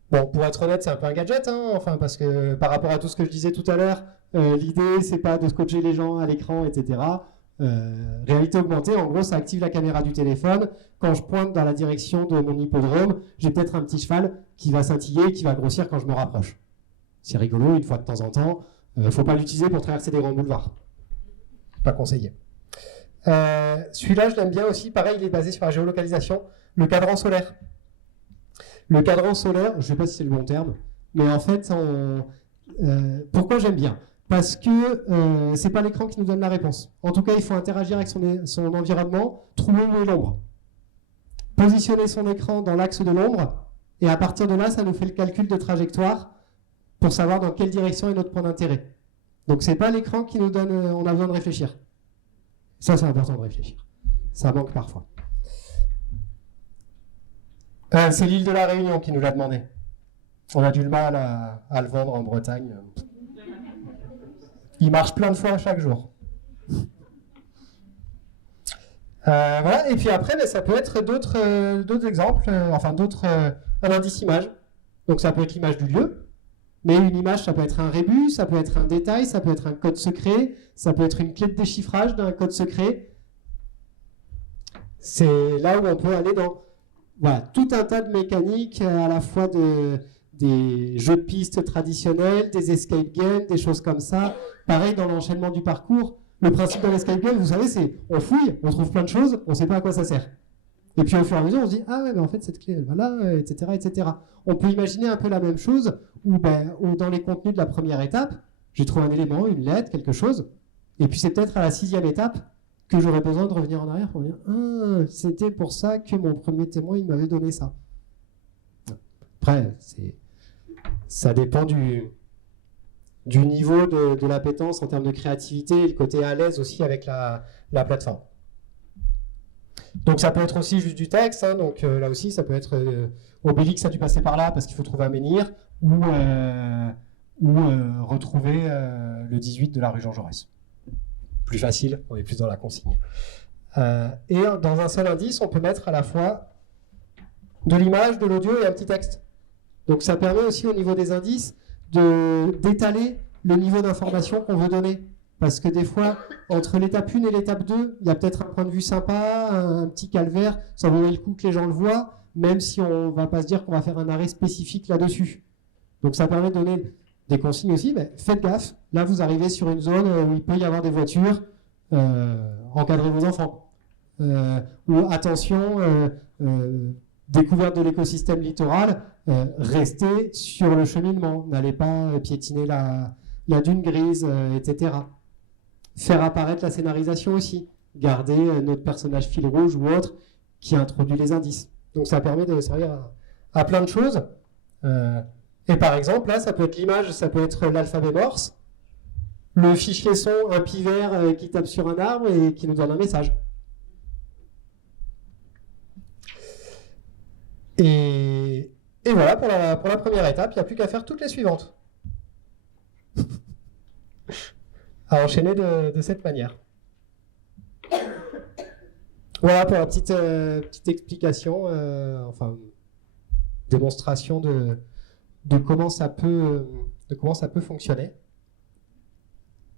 Bon, pour être honnête, c'est un peu un gadget, hein, enfin, parce que par rapport à tout ce que je disais tout à l'heure, l'idée, c'est pas de scotcher les gens à l'écran, etc. Réalité augmentée, en gros, ça active la caméra du téléphone. Quand je pointe dans la direction de mon hippodrome, j'ai peut-être un petit cheval qui va scintiller, qui va grossir quand je me rapproche. C'est rigolo, une fois de temps en temps. Faut pas l'utiliser pour traverser des grands boulevards. Pas conseillé. Celui-là, je l'aime bien aussi. Pareil, il est basé sur la géolocalisation. Le cadran solaire. Le cadran solaire, je ne sais pas si c'est le bon terme, mais en fait, pourquoi j'aime bien? Parce que ce n'est pas l'écran qui nous donne la réponse. En tout cas, il faut interagir avec son environnement, trouver où est l'ombre. Positionner son écran dans l'axe de l'ombre, et à partir de là, ça nous fait le calcul de trajectoire pour savoir dans quelle direction est notre point d'intérêt. Donc, ce n'est pas l'écran qui nous donne... on a besoin de réfléchir. Ça, c'est important de réfléchir. Ça manque parfois. C'est l'île de la Réunion qui nous l'a demandé. On a du mal à le vendre en Bretagne. Il marche plein de fois chaque jour. Voilà. Et puis après, ben, ça peut être d'autres exemples, un indice image. Donc ça peut être l'image du lieu, mais une image, ça peut être un rébus, ça peut être un détail, ça peut être un code secret, ça peut être une clé de déchiffrage d'un code secret. C'est là où on peut aller dans... Voilà, tout un tas de mécaniques, à la fois des jeux de pistes traditionnels, des escape games, des choses comme ça. Pareil dans l'enchaînement du parcours. Le principe de l'escape game, vous savez, c'est on fouille, on trouve plein de choses, on ne sait pas à quoi ça sert. Et puis au fur et à mesure, on se dit ah ouais, mais en fait cette clé elle va là, etc., etc. On peut imaginer un peu la même chose où dans les contenus de la première étape, j'ai trouvé un élément, une lettre, quelque chose, et puis c'est peut-être à la 6e étape que j'aurais besoin de revenir en arrière pour me dire ah, c'était pour ça que mon premier témoin il m'avait donné ça. Après, ça dépend du niveau de l'appétence en termes de créativité et le côté à l'aise aussi avec la plateforme. Donc ça peut être aussi juste du texte, hein, donc là aussi ça peut être Obélix a dû passer par là parce qu'il faut trouver un menhir ou retrouver le 18 de la rue Jean Jaurès. Plus facile, on est plus dans la consigne. Et dans un seul indice, on peut mettre à la fois de l'image, de l'audio et un petit texte. Donc ça permet aussi au niveau des indices d'étaler le niveau d'information qu'on veut donner. Parce que des fois, entre l'étape 1 et l'étape 2, il y a peut-être un point de vue sympa, un petit calvaire, ça vaut le coup que les gens le voient, même si on ne va pas se dire qu'on va faire un arrêt spécifique là-dessus. Donc ça permet de donner des consignes aussi, mais faites gaffe, là vous arrivez sur une zone où il peut y avoir des voitures, encadrez vos enfants. Ou attention, découverte de l'écosystème littoral, restez sur le cheminement, n'allez pas piétiner la dune grise, etc. Faire apparaître la scénarisation aussi, garder notre personnage fil rouge ou autre qui introduit les indices. Donc ça permet de servir à plein de choses. Et par exemple, là, ça peut être l'image, ça peut être l'alphabet morse, le fichier son, un pivert qui tape sur un arbre et qui nous donne un message. Et voilà, pour la première étape, il n'y a plus qu'à faire toutes les suivantes. À enchaîner de cette manière. Voilà pour la petite explication, démonstration de comment ça peut fonctionner.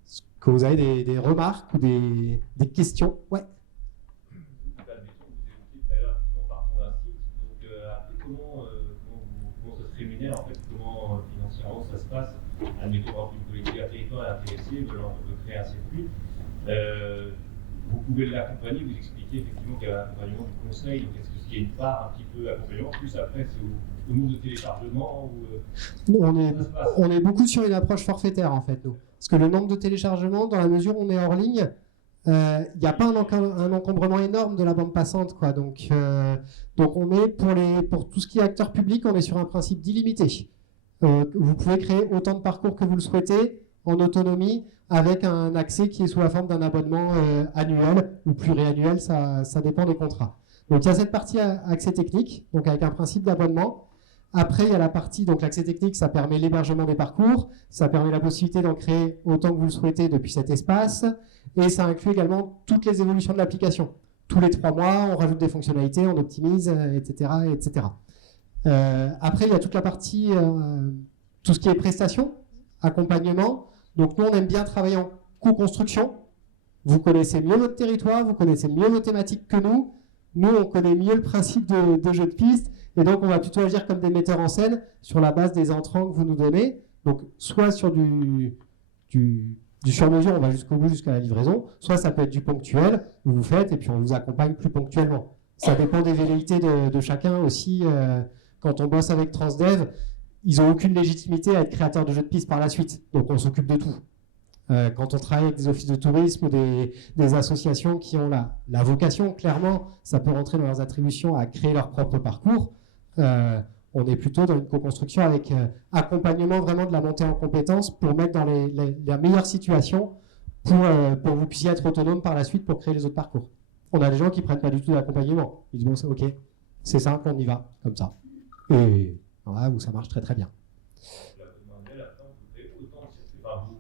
Est-ce que vous avez des remarques ou des questions? Ouais. Comment ça se rémunère en fait, comment admettons par exemple une collectivité, un territoire est intéressé, veut créer un circuit. Vous pouvez l'accompagner, vous expliquer effectivement qu'il y a un accompagnement du conseil, donc est-ce qu'il y a une part un petit peu accompagnement, plus après c'est au nombre de téléchargements ou, on est beaucoup sur une approche forfaitaire en fait, nous. Parce que le nombre de téléchargements, dans la mesure où on est hors ligne, il n'y a pas un encombrement énorme de la bande passante, quoi. Donc on est pour tout ce qui est acteur public, on est sur un principe d'illimité. Vous pouvez créer autant de parcours que vous le souhaitez en autonomie, avec un accès qui est sous la forme d'un abonnement annuel ou pluriannuel, ça dépend des contrats. Donc il y a cette partie accès technique, donc avec un principe d'abonnement. Après, il y a la partie, donc l'accès technique, ça permet l'hébergement des parcours, ça permet la possibilité d'en créer autant que vous le souhaitez depuis cet espace, et ça inclut également toutes les évolutions de l'application. Tous les 3 mois, on rajoute des fonctionnalités, on optimise, etc. etc. Après, il y a toute la partie, tout ce qui est prestations, accompagnement. Donc nous, on aime bien travailler en co-construction. Vous connaissez mieux votre territoire, vous connaissez mieux vos thématiques que nous. Nous, on connaît mieux le principe de jeu de piste. Et donc, on va plutôt agir comme des metteurs en scène sur la base des entrants que vous nous donnez. Donc, soit sur du sur-mesure, on va jusqu'au bout, jusqu'à la livraison. Soit ça peut être du ponctuel, vous faites, et puis on vous accompagne plus ponctuellement. Ça dépend des velléités de chacun aussi. Quand on bosse avec Transdev, ils n'ont aucune légitimité à être créateurs de jeux de piste par la suite. Donc, on s'occupe de tout. Quand on travaille avec des offices de tourisme ou des associations qui ont la vocation, clairement, ça peut rentrer dans leurs attributions à créer leur propre parcours. On est plutôt dans une co-construction avec accompagnement vraiment de la montée en compétences pour mettre dans la meilleure situation pour que vous puissiez être autonome par la suite pour créer les autres parcours. On a des gens qui ne prennent pas du tout d'accompagnement. Ils disent bon, c'est ok, c'est simple, on y va, comme ça. Et voilà, où ça marche très très bien.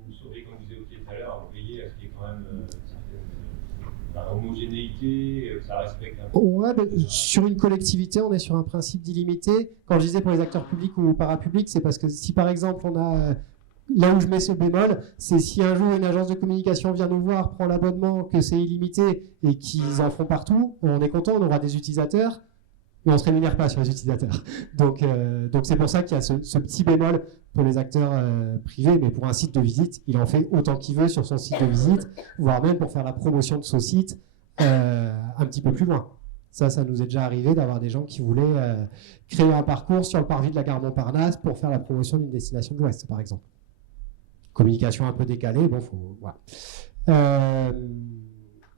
Vous saurez, comme vous évoquiez tout à l'heure, veiller à ce qu'il y ait quand même homogénéité, que ça respecte un peu. Ouais, sur une collectivité, on est sur un principe d'illimité. Quand je disais pour les acteurs publics ou parapublics, c'est parce que si par exemple on a là où je mets ce bémol, c'est si un jour une agence de communication vient nous voir, prend l'abonnement, que c'est illimité et qu'ils en font partout, on est content, on aura des utilisateurs, mais on ne se rémunère pas sur les utilisateurs. Donc c'est pour ça qu'il y a ce petit bémol pour les acteurs privés, mais pour un site de visite, il en fait autant qu'il veut sur son site de visite, voire même pour faire la promotion de son site un petit peu plus loin. Ça nous est déjà arrivé d'avoir des gens qui voulaient créer un parcours sur le parvis de la gare Montparnasse pour faire la promotion d'une destination de l'Ouest, par exemple. Communication un peu décalée, bon, voilà.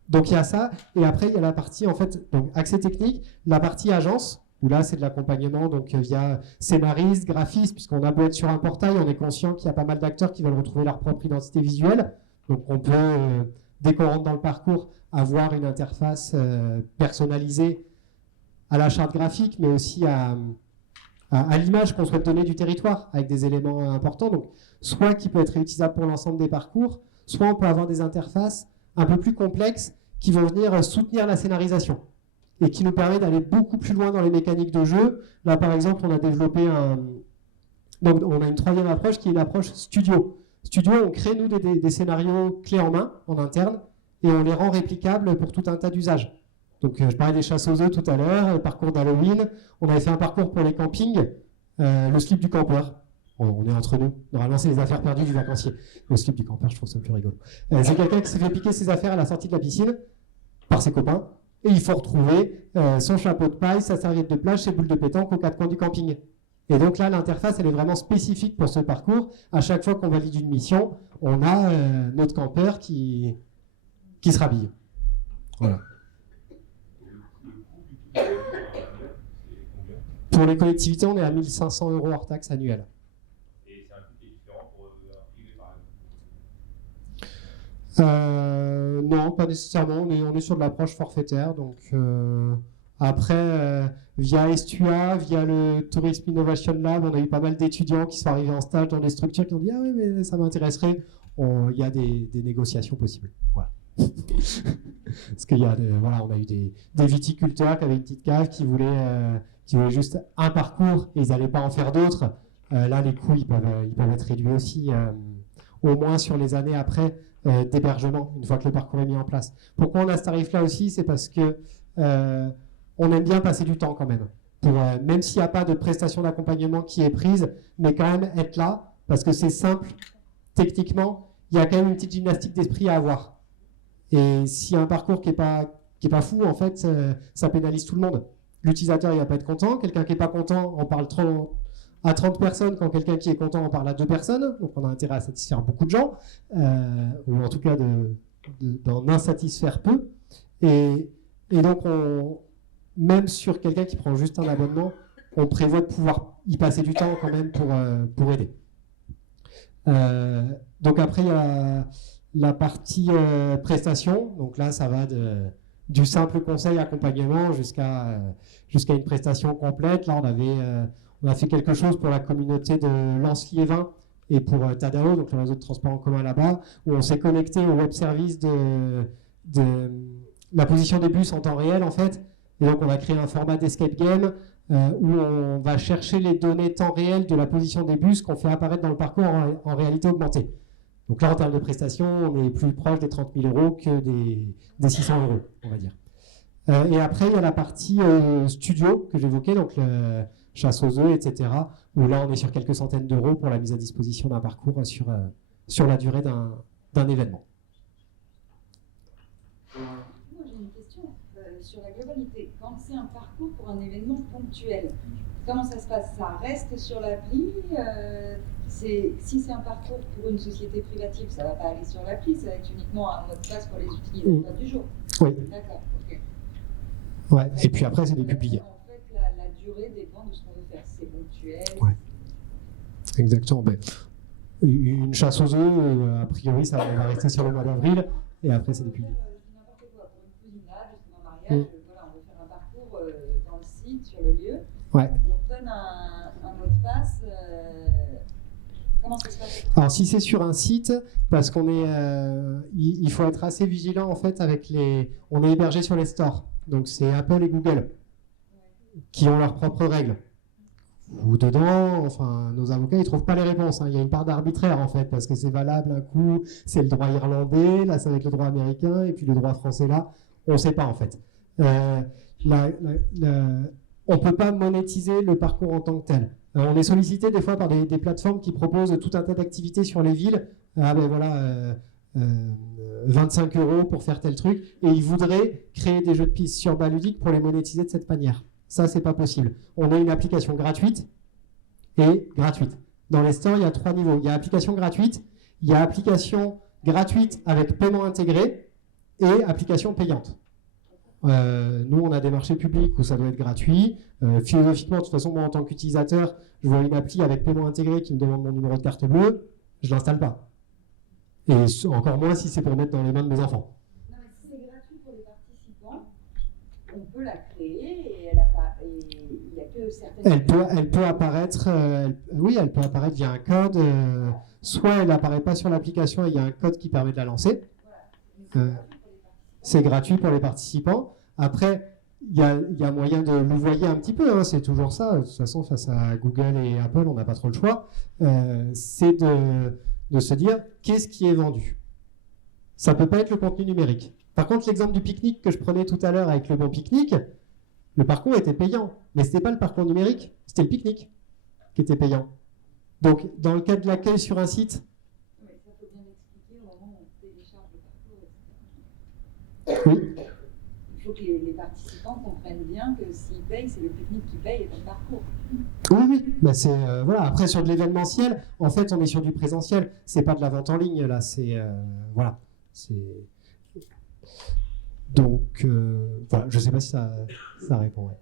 Donc il y a ça, et après il y a la partie en fait, donc accès technique, la partie agence, où là c'est de l'accompagnement donc via scénariste, graphiste, puisqu'on a beau être sur un portail, on est conscient qu'il y a pas mal d'acteurs qui veulent retrouver leur propre identité visuelle, donc on peut, dès qu'on rentre dans le parcours, avoir une interface personnalisée à la charte graphique, mais aussi à l'image qu'on souhaite donner du territoire, avec des éléments importants, donc soit qui peut être réutilisable pour l'ensemble des parcours, soit on peut avoir des interfaces un peu plus complexes qui vont venir soutenir la scénarisation et qui nous permet d'aller beaucoup plus loin dans les mécaniques de jeu. Là, par exemple, on a développé donc, on a une troisième approche qui est une approche studio. Studio, on crée, nous, des scénarios clés en main, en interne, et on les rend réplicables pour tout un tas d'usages. Donc, je parlais des chasses aux œufs tout à l'heure, le parcours d'Halloween. On avait fait un parcours pour les campings, le slip du campeur. On est entre nous. Normalement, c'est les affaires perdues du vacancier. Le slip du campeur, je trouve ça plus rigolo. C'est quelqu'un qui s'est fait piquer ses affaires à la sortie de la piscine par ses copains. Et il faut retrouver son chapeau de paille, sa serviette de plage, ses boules de pétanque aux 4 coins du camping. Et donc là, l'interface, elle est vraiment spécifique pour ce parcours. À chaque fois qu'on valide une mission, on a notre campeur qui se rhabille. Voilà. Pour les collectivités, on est à 1 500 € hors taxe annuelle. Et c'est un coût qui est différent pour un privé, par exemple? Non, pas nécessairement. On est sur de l'approche forfaitaire. Donc, après, via Estua, via le Tourism Innovation Lab, on a eu pas mal d'étudiants qui sont arrivés en stage dans des structures qui ont dit « Ah oui, mais ça m'intéresserait ». Il y a des négociations possibles. Voilà. Parce qu'il y a voilà, on a eu des viticulteurs qui avaient une petite cave qui voulaient juste un parcours et ils n'allaient pas en faire d'autres. Là, les coûts ils peuvent être réduits aussi, au moins sur les années après d'hébergement, une fois que le parcours est mis en place. Pourquoi on a ce tarif-là aussi? C'est parce que on aime bien passer du temps quand même. Même s'il n'y a pas de prestation d'accompagnement qui est prise, mais quand même être là, parce que c'est simple techniquement, il y a quand même une petite gymnastique d'esprit à avoir. Et s'il y a un parcours qui est pas fou, en fait, ça pénalise tout le monde. L'utilisateur, il va pas être content. Quelqu'un qui est pas content, on parle à 30 personnes, quand quelqu'un qui est content, on parle à 2 personnes. Donc, on a intérêt à satisfaire beaucoup de gens, ou en tout cas d'en insatisfaire peu. Et donc, même sur quelqu'un qui prend juste un abonnement, on prévoit de pouvoir y passer du temps quand même pour aider. Donc après, il y a la partie prestation. Donc là, ça va du simple conseil accompagnement jusqu'à une prestation complète. Là, on a fait quelque chose pour la communauté de Lens-Liévin et pour Tadao, donc le réseau de transport en commun là-bas, où on s'est connecté au web service de la position des bus en temps réel, en fait. Et donc, on a créé un format d'escape game où on va chercher les données temps réel de la position des bus qu'on fait apparaître dans le parcours en réalité augmentée. Donc là, en termes de prestations, on est plus proche des 30 000 € que des 600 €, on va dire. Et après, il y a la partie studio que j'évoquais, donc le chasse aux œufs, etc., où là, on est sur quelques centaines d'euros pour la mise à disposition d'un parcours sur la durée d'un événement. Moi, j'ai une question sur la globalité. Quand c'est un parcours pour un événement ponctuel, comment ça se passe? Ça reste sur l'appli si c'est un parcours pour une société privative, ça ne va pas aller sur l'appli, ça va être uniquement un mot de passe pour les utilisateurs du jour. Oui. D'accord, ok. Ouais. Et puis après, c'est des publiés. En fait, la durée dépend de ce qu'on veut faire. C'est ponctuel. Ouais. Exactement. Ben, une chasse aux œufs, a priori, ça va rester sur le mois d'avril, et après, c'est des publiés. N'importe quoi, pour une cousinade, pour un mariage, voilà, on veut faire un parcours dans le site, sur le lieu. Ouais. On donne un mot de passe. Comment ça se passe? Alors, si c'est sur un site, parce qu'on il faut être assez vigilant, en fait, on est hébergé sur les stores. Donc, c'est Apple et Google qui ont leurs propres règles. Ou dedans, enfin, nos avocats, ils ne trouvent pas les réponses. Hein. Il y a une part d'arbitraire, en fait, parce que c'est valable un coup, c'est le droit irlandais, là, c'est avec le droit américain, et puis le droit français, là, on ne sait pas, en fait. On ne peut pas monétiser le parcours en tant que tel. On est sollicité des fois par des plateformes qui proposent tout un tas d'activités sur les villes. Ah ben voilà, 25 € pour faire tel truc. Et ils voudraient créer des jeux de piste sur Baludic pour les monétiser de cette manière. Ça, c'est pas possible. On a une application gratuite et gratuite. Dans les stores, il y a 3 niveaux. Il y a application gratuite, il y a application gratuite avec paiement intégré et application payante. Nous, on a des marchés publics où ça doit être gratuit. Philosophiquement, de toute façon, moi, en tant qu'utilisateur, je vois une appli avec paiement intégré qui me demande mon numéro de carte bleue, je ne l'installe pas. Et encore moins si c'est pour mettre dans les mains de mes enfants. Non, mais si c'est gratuit pour les participants, on peut la créer et il n'y a que certaines... Elle peut apparaître, elle peut apparaître via un code. Soit elle n'apparaît pas sur l'application et il y a un code qui permet de la lancer. Voilà. C'est gratuit pour les participants. Après, il y a moyen de louvoyer un petit peu, hein, c'est toujours ça. De toute façon, face à Google et Apple, on n'a pas trop le choix. C'est de se dire, qu'est-ce qui est vendu? Ça ne peut pas être le contenu numérique. Par contre, l'exemple du pique-nique que je prenais tout à l'heure avec le bon pique-nique, le parcours était payant. Mais ce n'était pas le parcours numérique, c'était le pique-nique qui était payant. Donc, dans le cas de l'accueil sur un site... Oui. Il faut que les participants comprennent bien que s'ils payent, c'est le pique-nique qui paye et pas le parcours. Oui. Ben voilà. Après, sur de l'événementiel, en fait, on est sur du présentiel. C'est pas de la vente en ligne, là. Voilà. Donc, voilà. Je ne sais pas si ça répond. Ouais.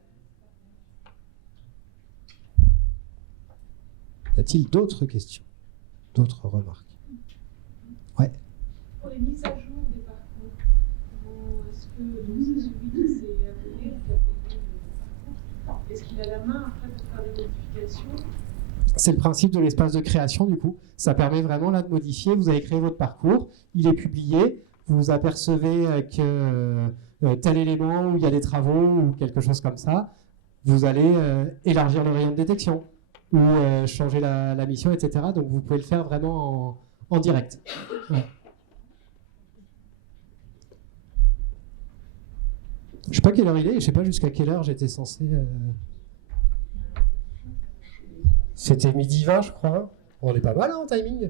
Y a-t-il d'autres questions? D'autres remarques? Ouais. Pour les mises à jour des parcours, est-ce que c'est celui qui s'est abonné ou qui a payé le parcours? Est-ce qu'il a la main après pour faire des modifications? C'est le principe de l'espace de création, du coup. Ça permet vraiment là de modifier. Vous avez créé votre parcours, il est publié, vous apercevez que tel élément où il y a des travaux ou quelque chose comme ça, vous allez élargir le rayon de détection ou changer la mission, etc. Donc vous pouvez le faire vraiment en direct. Ouais. Je ne sais pas quelle heure il est, je ne sais pas jusqu'à quelle heure j'étais censé... C'était 12h20, je crois. On est pas mal hein, en timing.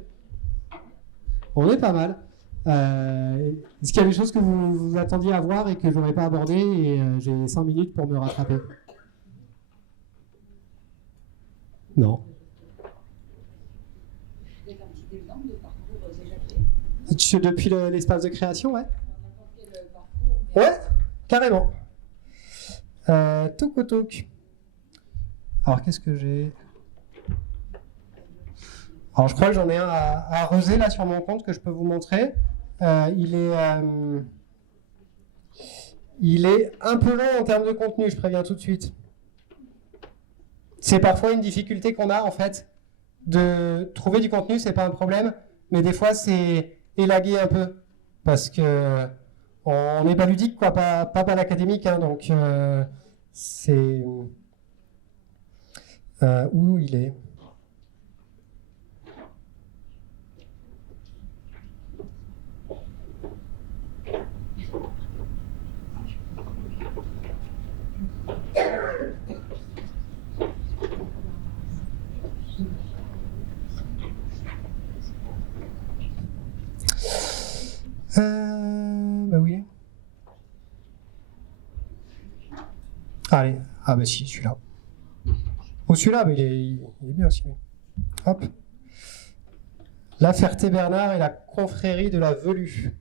On est pas mal. Est-ce qu'il y a des choses que vous attendiez à voir et que je n'aurais pas abordées et j'ai 5 minutes pour me rattraper? Non. Peut-être un petit exemple de parcours déjà fait. Depuis l'espace de création, ouais. N'importe quel parcours. Mais Ouais, carrément. Touk au touk. Alors, qu'est-ce que j'ai? Alors, je crois que j'en ai un à arroser là sur mon compte que je peux vous montrer. Il est un peu long en termes de contenu, je préviens tout de suite. C'est parfois une difficulté qu'on a en fait. De trouver du contenu, c'est pas un problème, mais des fois c'est élagué un peu parce que on n'est pas ludique, quoi, pas l'académique, hein, donc c'est où il est. Bah oui. Allez, ah bah si, celui-là. Oh, celui-là, mais il est bien aussi. Hop. La Ferté-Bernard et la confrérie de la Velue.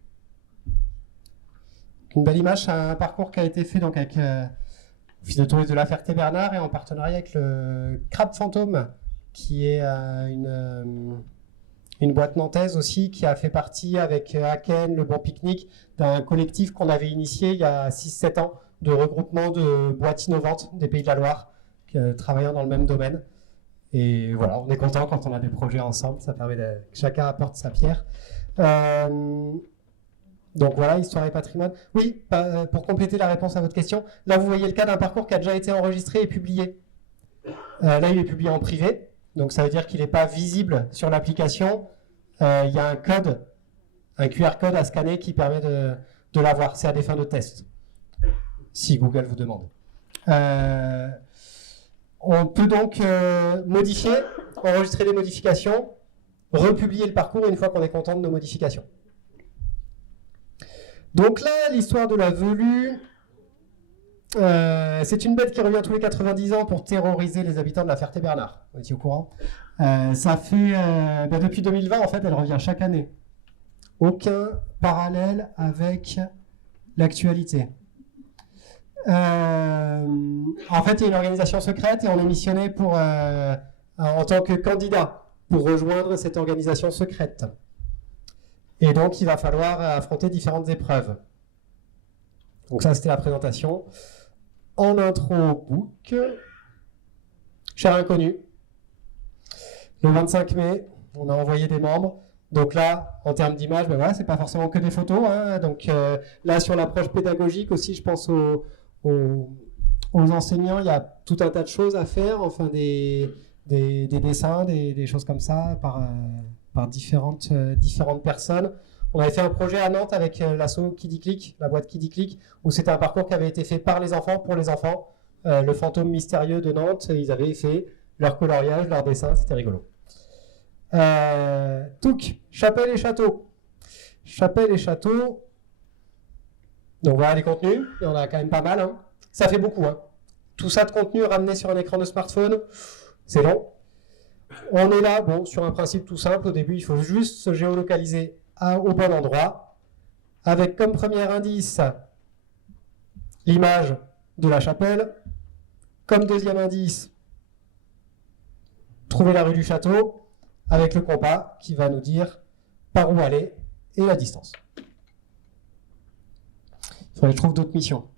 Une belle image, c'est un parcours qui a été fait donc avec l'Office de tourisme de la Ferté-Bernard et en partenariat avec le Crabe Fantôme, qui est une boîte nantaise aussi, qui a fait partie avec Aken, le Bon Pique-Nique, d'un collectif qu'on avait initié il y a 6-7 ans, de regroupement de boîtes innovantes des Pays de la Loire, travaillant dans le même domaine. Et voilà, on est content quand on a des projets ensemble, ça permet que chacun apporte sa pierre. Donc voilà, histoire et patrimoine. Oui, pour compléter la réponse à votre question, là vous voyez le cas d'un parcours qui a déjà été enregistré et publié. Là il est publié en privé, donc ça veut dire qu'il n'est pas visible sur l'application. Il y a un code, un QR code à scanner qui permet de l'avoir. C'est à des fins de test, si Google vous demande. On peut donc modifier, enregistrer les modifications, republier le parcours une fois qu'on est content de nos modifications. Donc là, l'histoire de la velue, c'est une bête qui revient tous les 90 ans pour terroriser les habitants de la Ferté-Bernard. Vous étiez au courant? Ça fait, depuis 2020, en fait, elle revient chaque année. Aucun parallèle avec l'actualité. En fait, il y a une organisation secrète et on est missionné en tant que candidat pour rejoindre cette organisation secrète. Et donc, il va falloir affronter différentes épreuves. Donc ça, c'était la présentation. En intro book, cher inconnu, le 25 mai, on a envoyé des membres. Donc là, en termes d'image, ben voilà, c'est pas forcément que des photos, hein. Donc là, sur l'approche pédagogique aussi, je pense aux enseignants, il y a tout un tas de choses à faire, enfin des dessins, des choses comme ça, par différentes personnes. On avait fait un projet à Nantes avec l'asso KiddyClick, la boîte KiddyClick, où c'était un parcours qui avait été fait par les enfants, pour les enfants. Le fantôme mystérieux de Nantes, ils avaient fait leur coloriage, leur dessin, c'était rigolo. Touc, chapelle et château. Chapelle et château. Donc voilà les contenus, il y en a quand même pas mal, hein. Ça fait beaucoup, hein. Tout ça de contenu ramené sur un écran de smartphone, c'est long. On est là, bon, sur un principe tout simple. Au début, il faut juste se géolocaliser au bon endroit, avec comme premier indice l'image de la chapelle, comme deuxième indice, trouver la rue du château, avec le compas qui va nous dire par où aller et la distance. Il faudrait que je trouve d'autres missions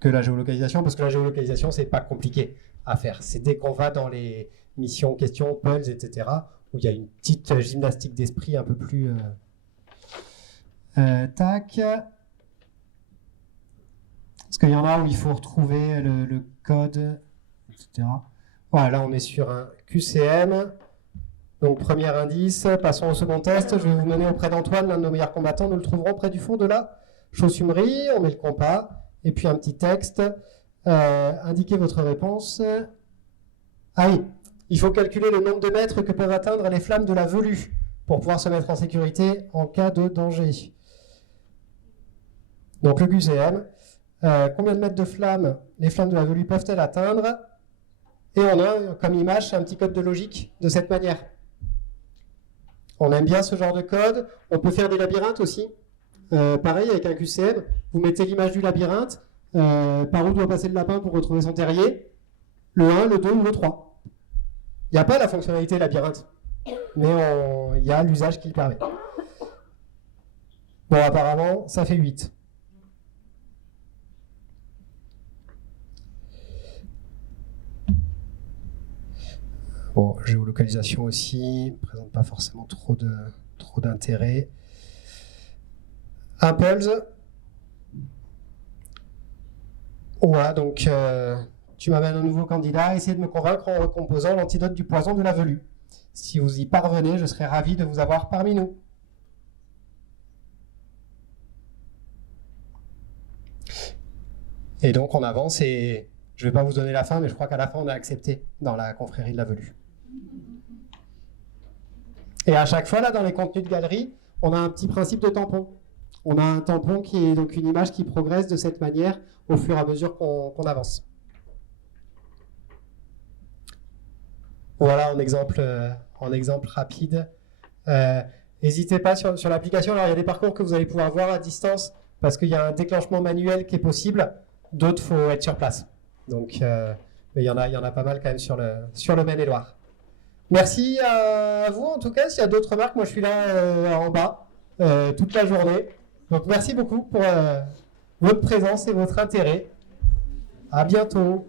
que la géolocalisation, parce que la géolocalisation, c'est pas compliqué à faire. C'est dès qu'on va dans les missions, questions, puzzles, etc., où il y a une petite gymnastique d'esprit un peu plus... tac. Parce qu'il y en a où il faut retrouver le code, etc. Voilà, là on est sur un QCM. Donc premier indice, passons au second test. Je vais vous mener auprès d'Antoine, l'un de nos meilleurs combattants. Nous le trouverons près du fond de la chaussumerie. On met le compas. Et puis un petit texte. Indiquez votre réponse. Ah oui, il faut calculer le nombre de mètres que peuvent atteindre les flammes de la velue pour pouvoir se mettre en sécurité en cas de danger. Donc le QCM, combien de mètres de flamme les flammes de la velue peuvent-elles atteindre? Et on a comme image un petit code de logique de cette manière. On aime bien ce genre de code. On peut faire des labyrinthes aussi. Pareil avec un QCM, vous mettez l'image du labyrinthe, par où doit passer le lapin pour retrouver son terrier, le 1, le 2 ou le 3. Il n'y a pas la fonctionnalité labyrinthe, mais il y a l'usage qui le permet. Bon, apparemment, ça fait 8. Bon, géolocalisation aussi, ne présente pas forcément trop d'intérêt. Impulse. Voilà, donc tu m'amènes un nouveau candidat, essayez de me convaincre en recomposant l'antidote du poison de la velue. Si vous y parvenez, je serai ravi de vous avoir parmi nous. Et donc on avance et je ne vais pas vous donner la fin, mais je crois qu'à la fin on a accepté dans la confrérie de la velue. Et à chaque fois, là, dans les contenus de galerie, on a un petit principe de tampon. On a un tampon qui est donc une image qui progresse de cette manière au fur et à mesure qu'on avance. Voilà un exemple rapide. N'hésitez pas sur l'application. Alors, il y a des parcours que vous allez pouvoir voir à distance parce qu'il y a un déclenchement manuel qui est possible. D'autres, il faut être sur place. Donc, mais il y en a pas mal quand même sur le Maine-et-Loire. Merci à vous en tout cas. S'il y a d'autres remarques, moi je suis là en bas toute la journée. Donc merci beaucoup pour votre présence et votre intérêt. À bientôt.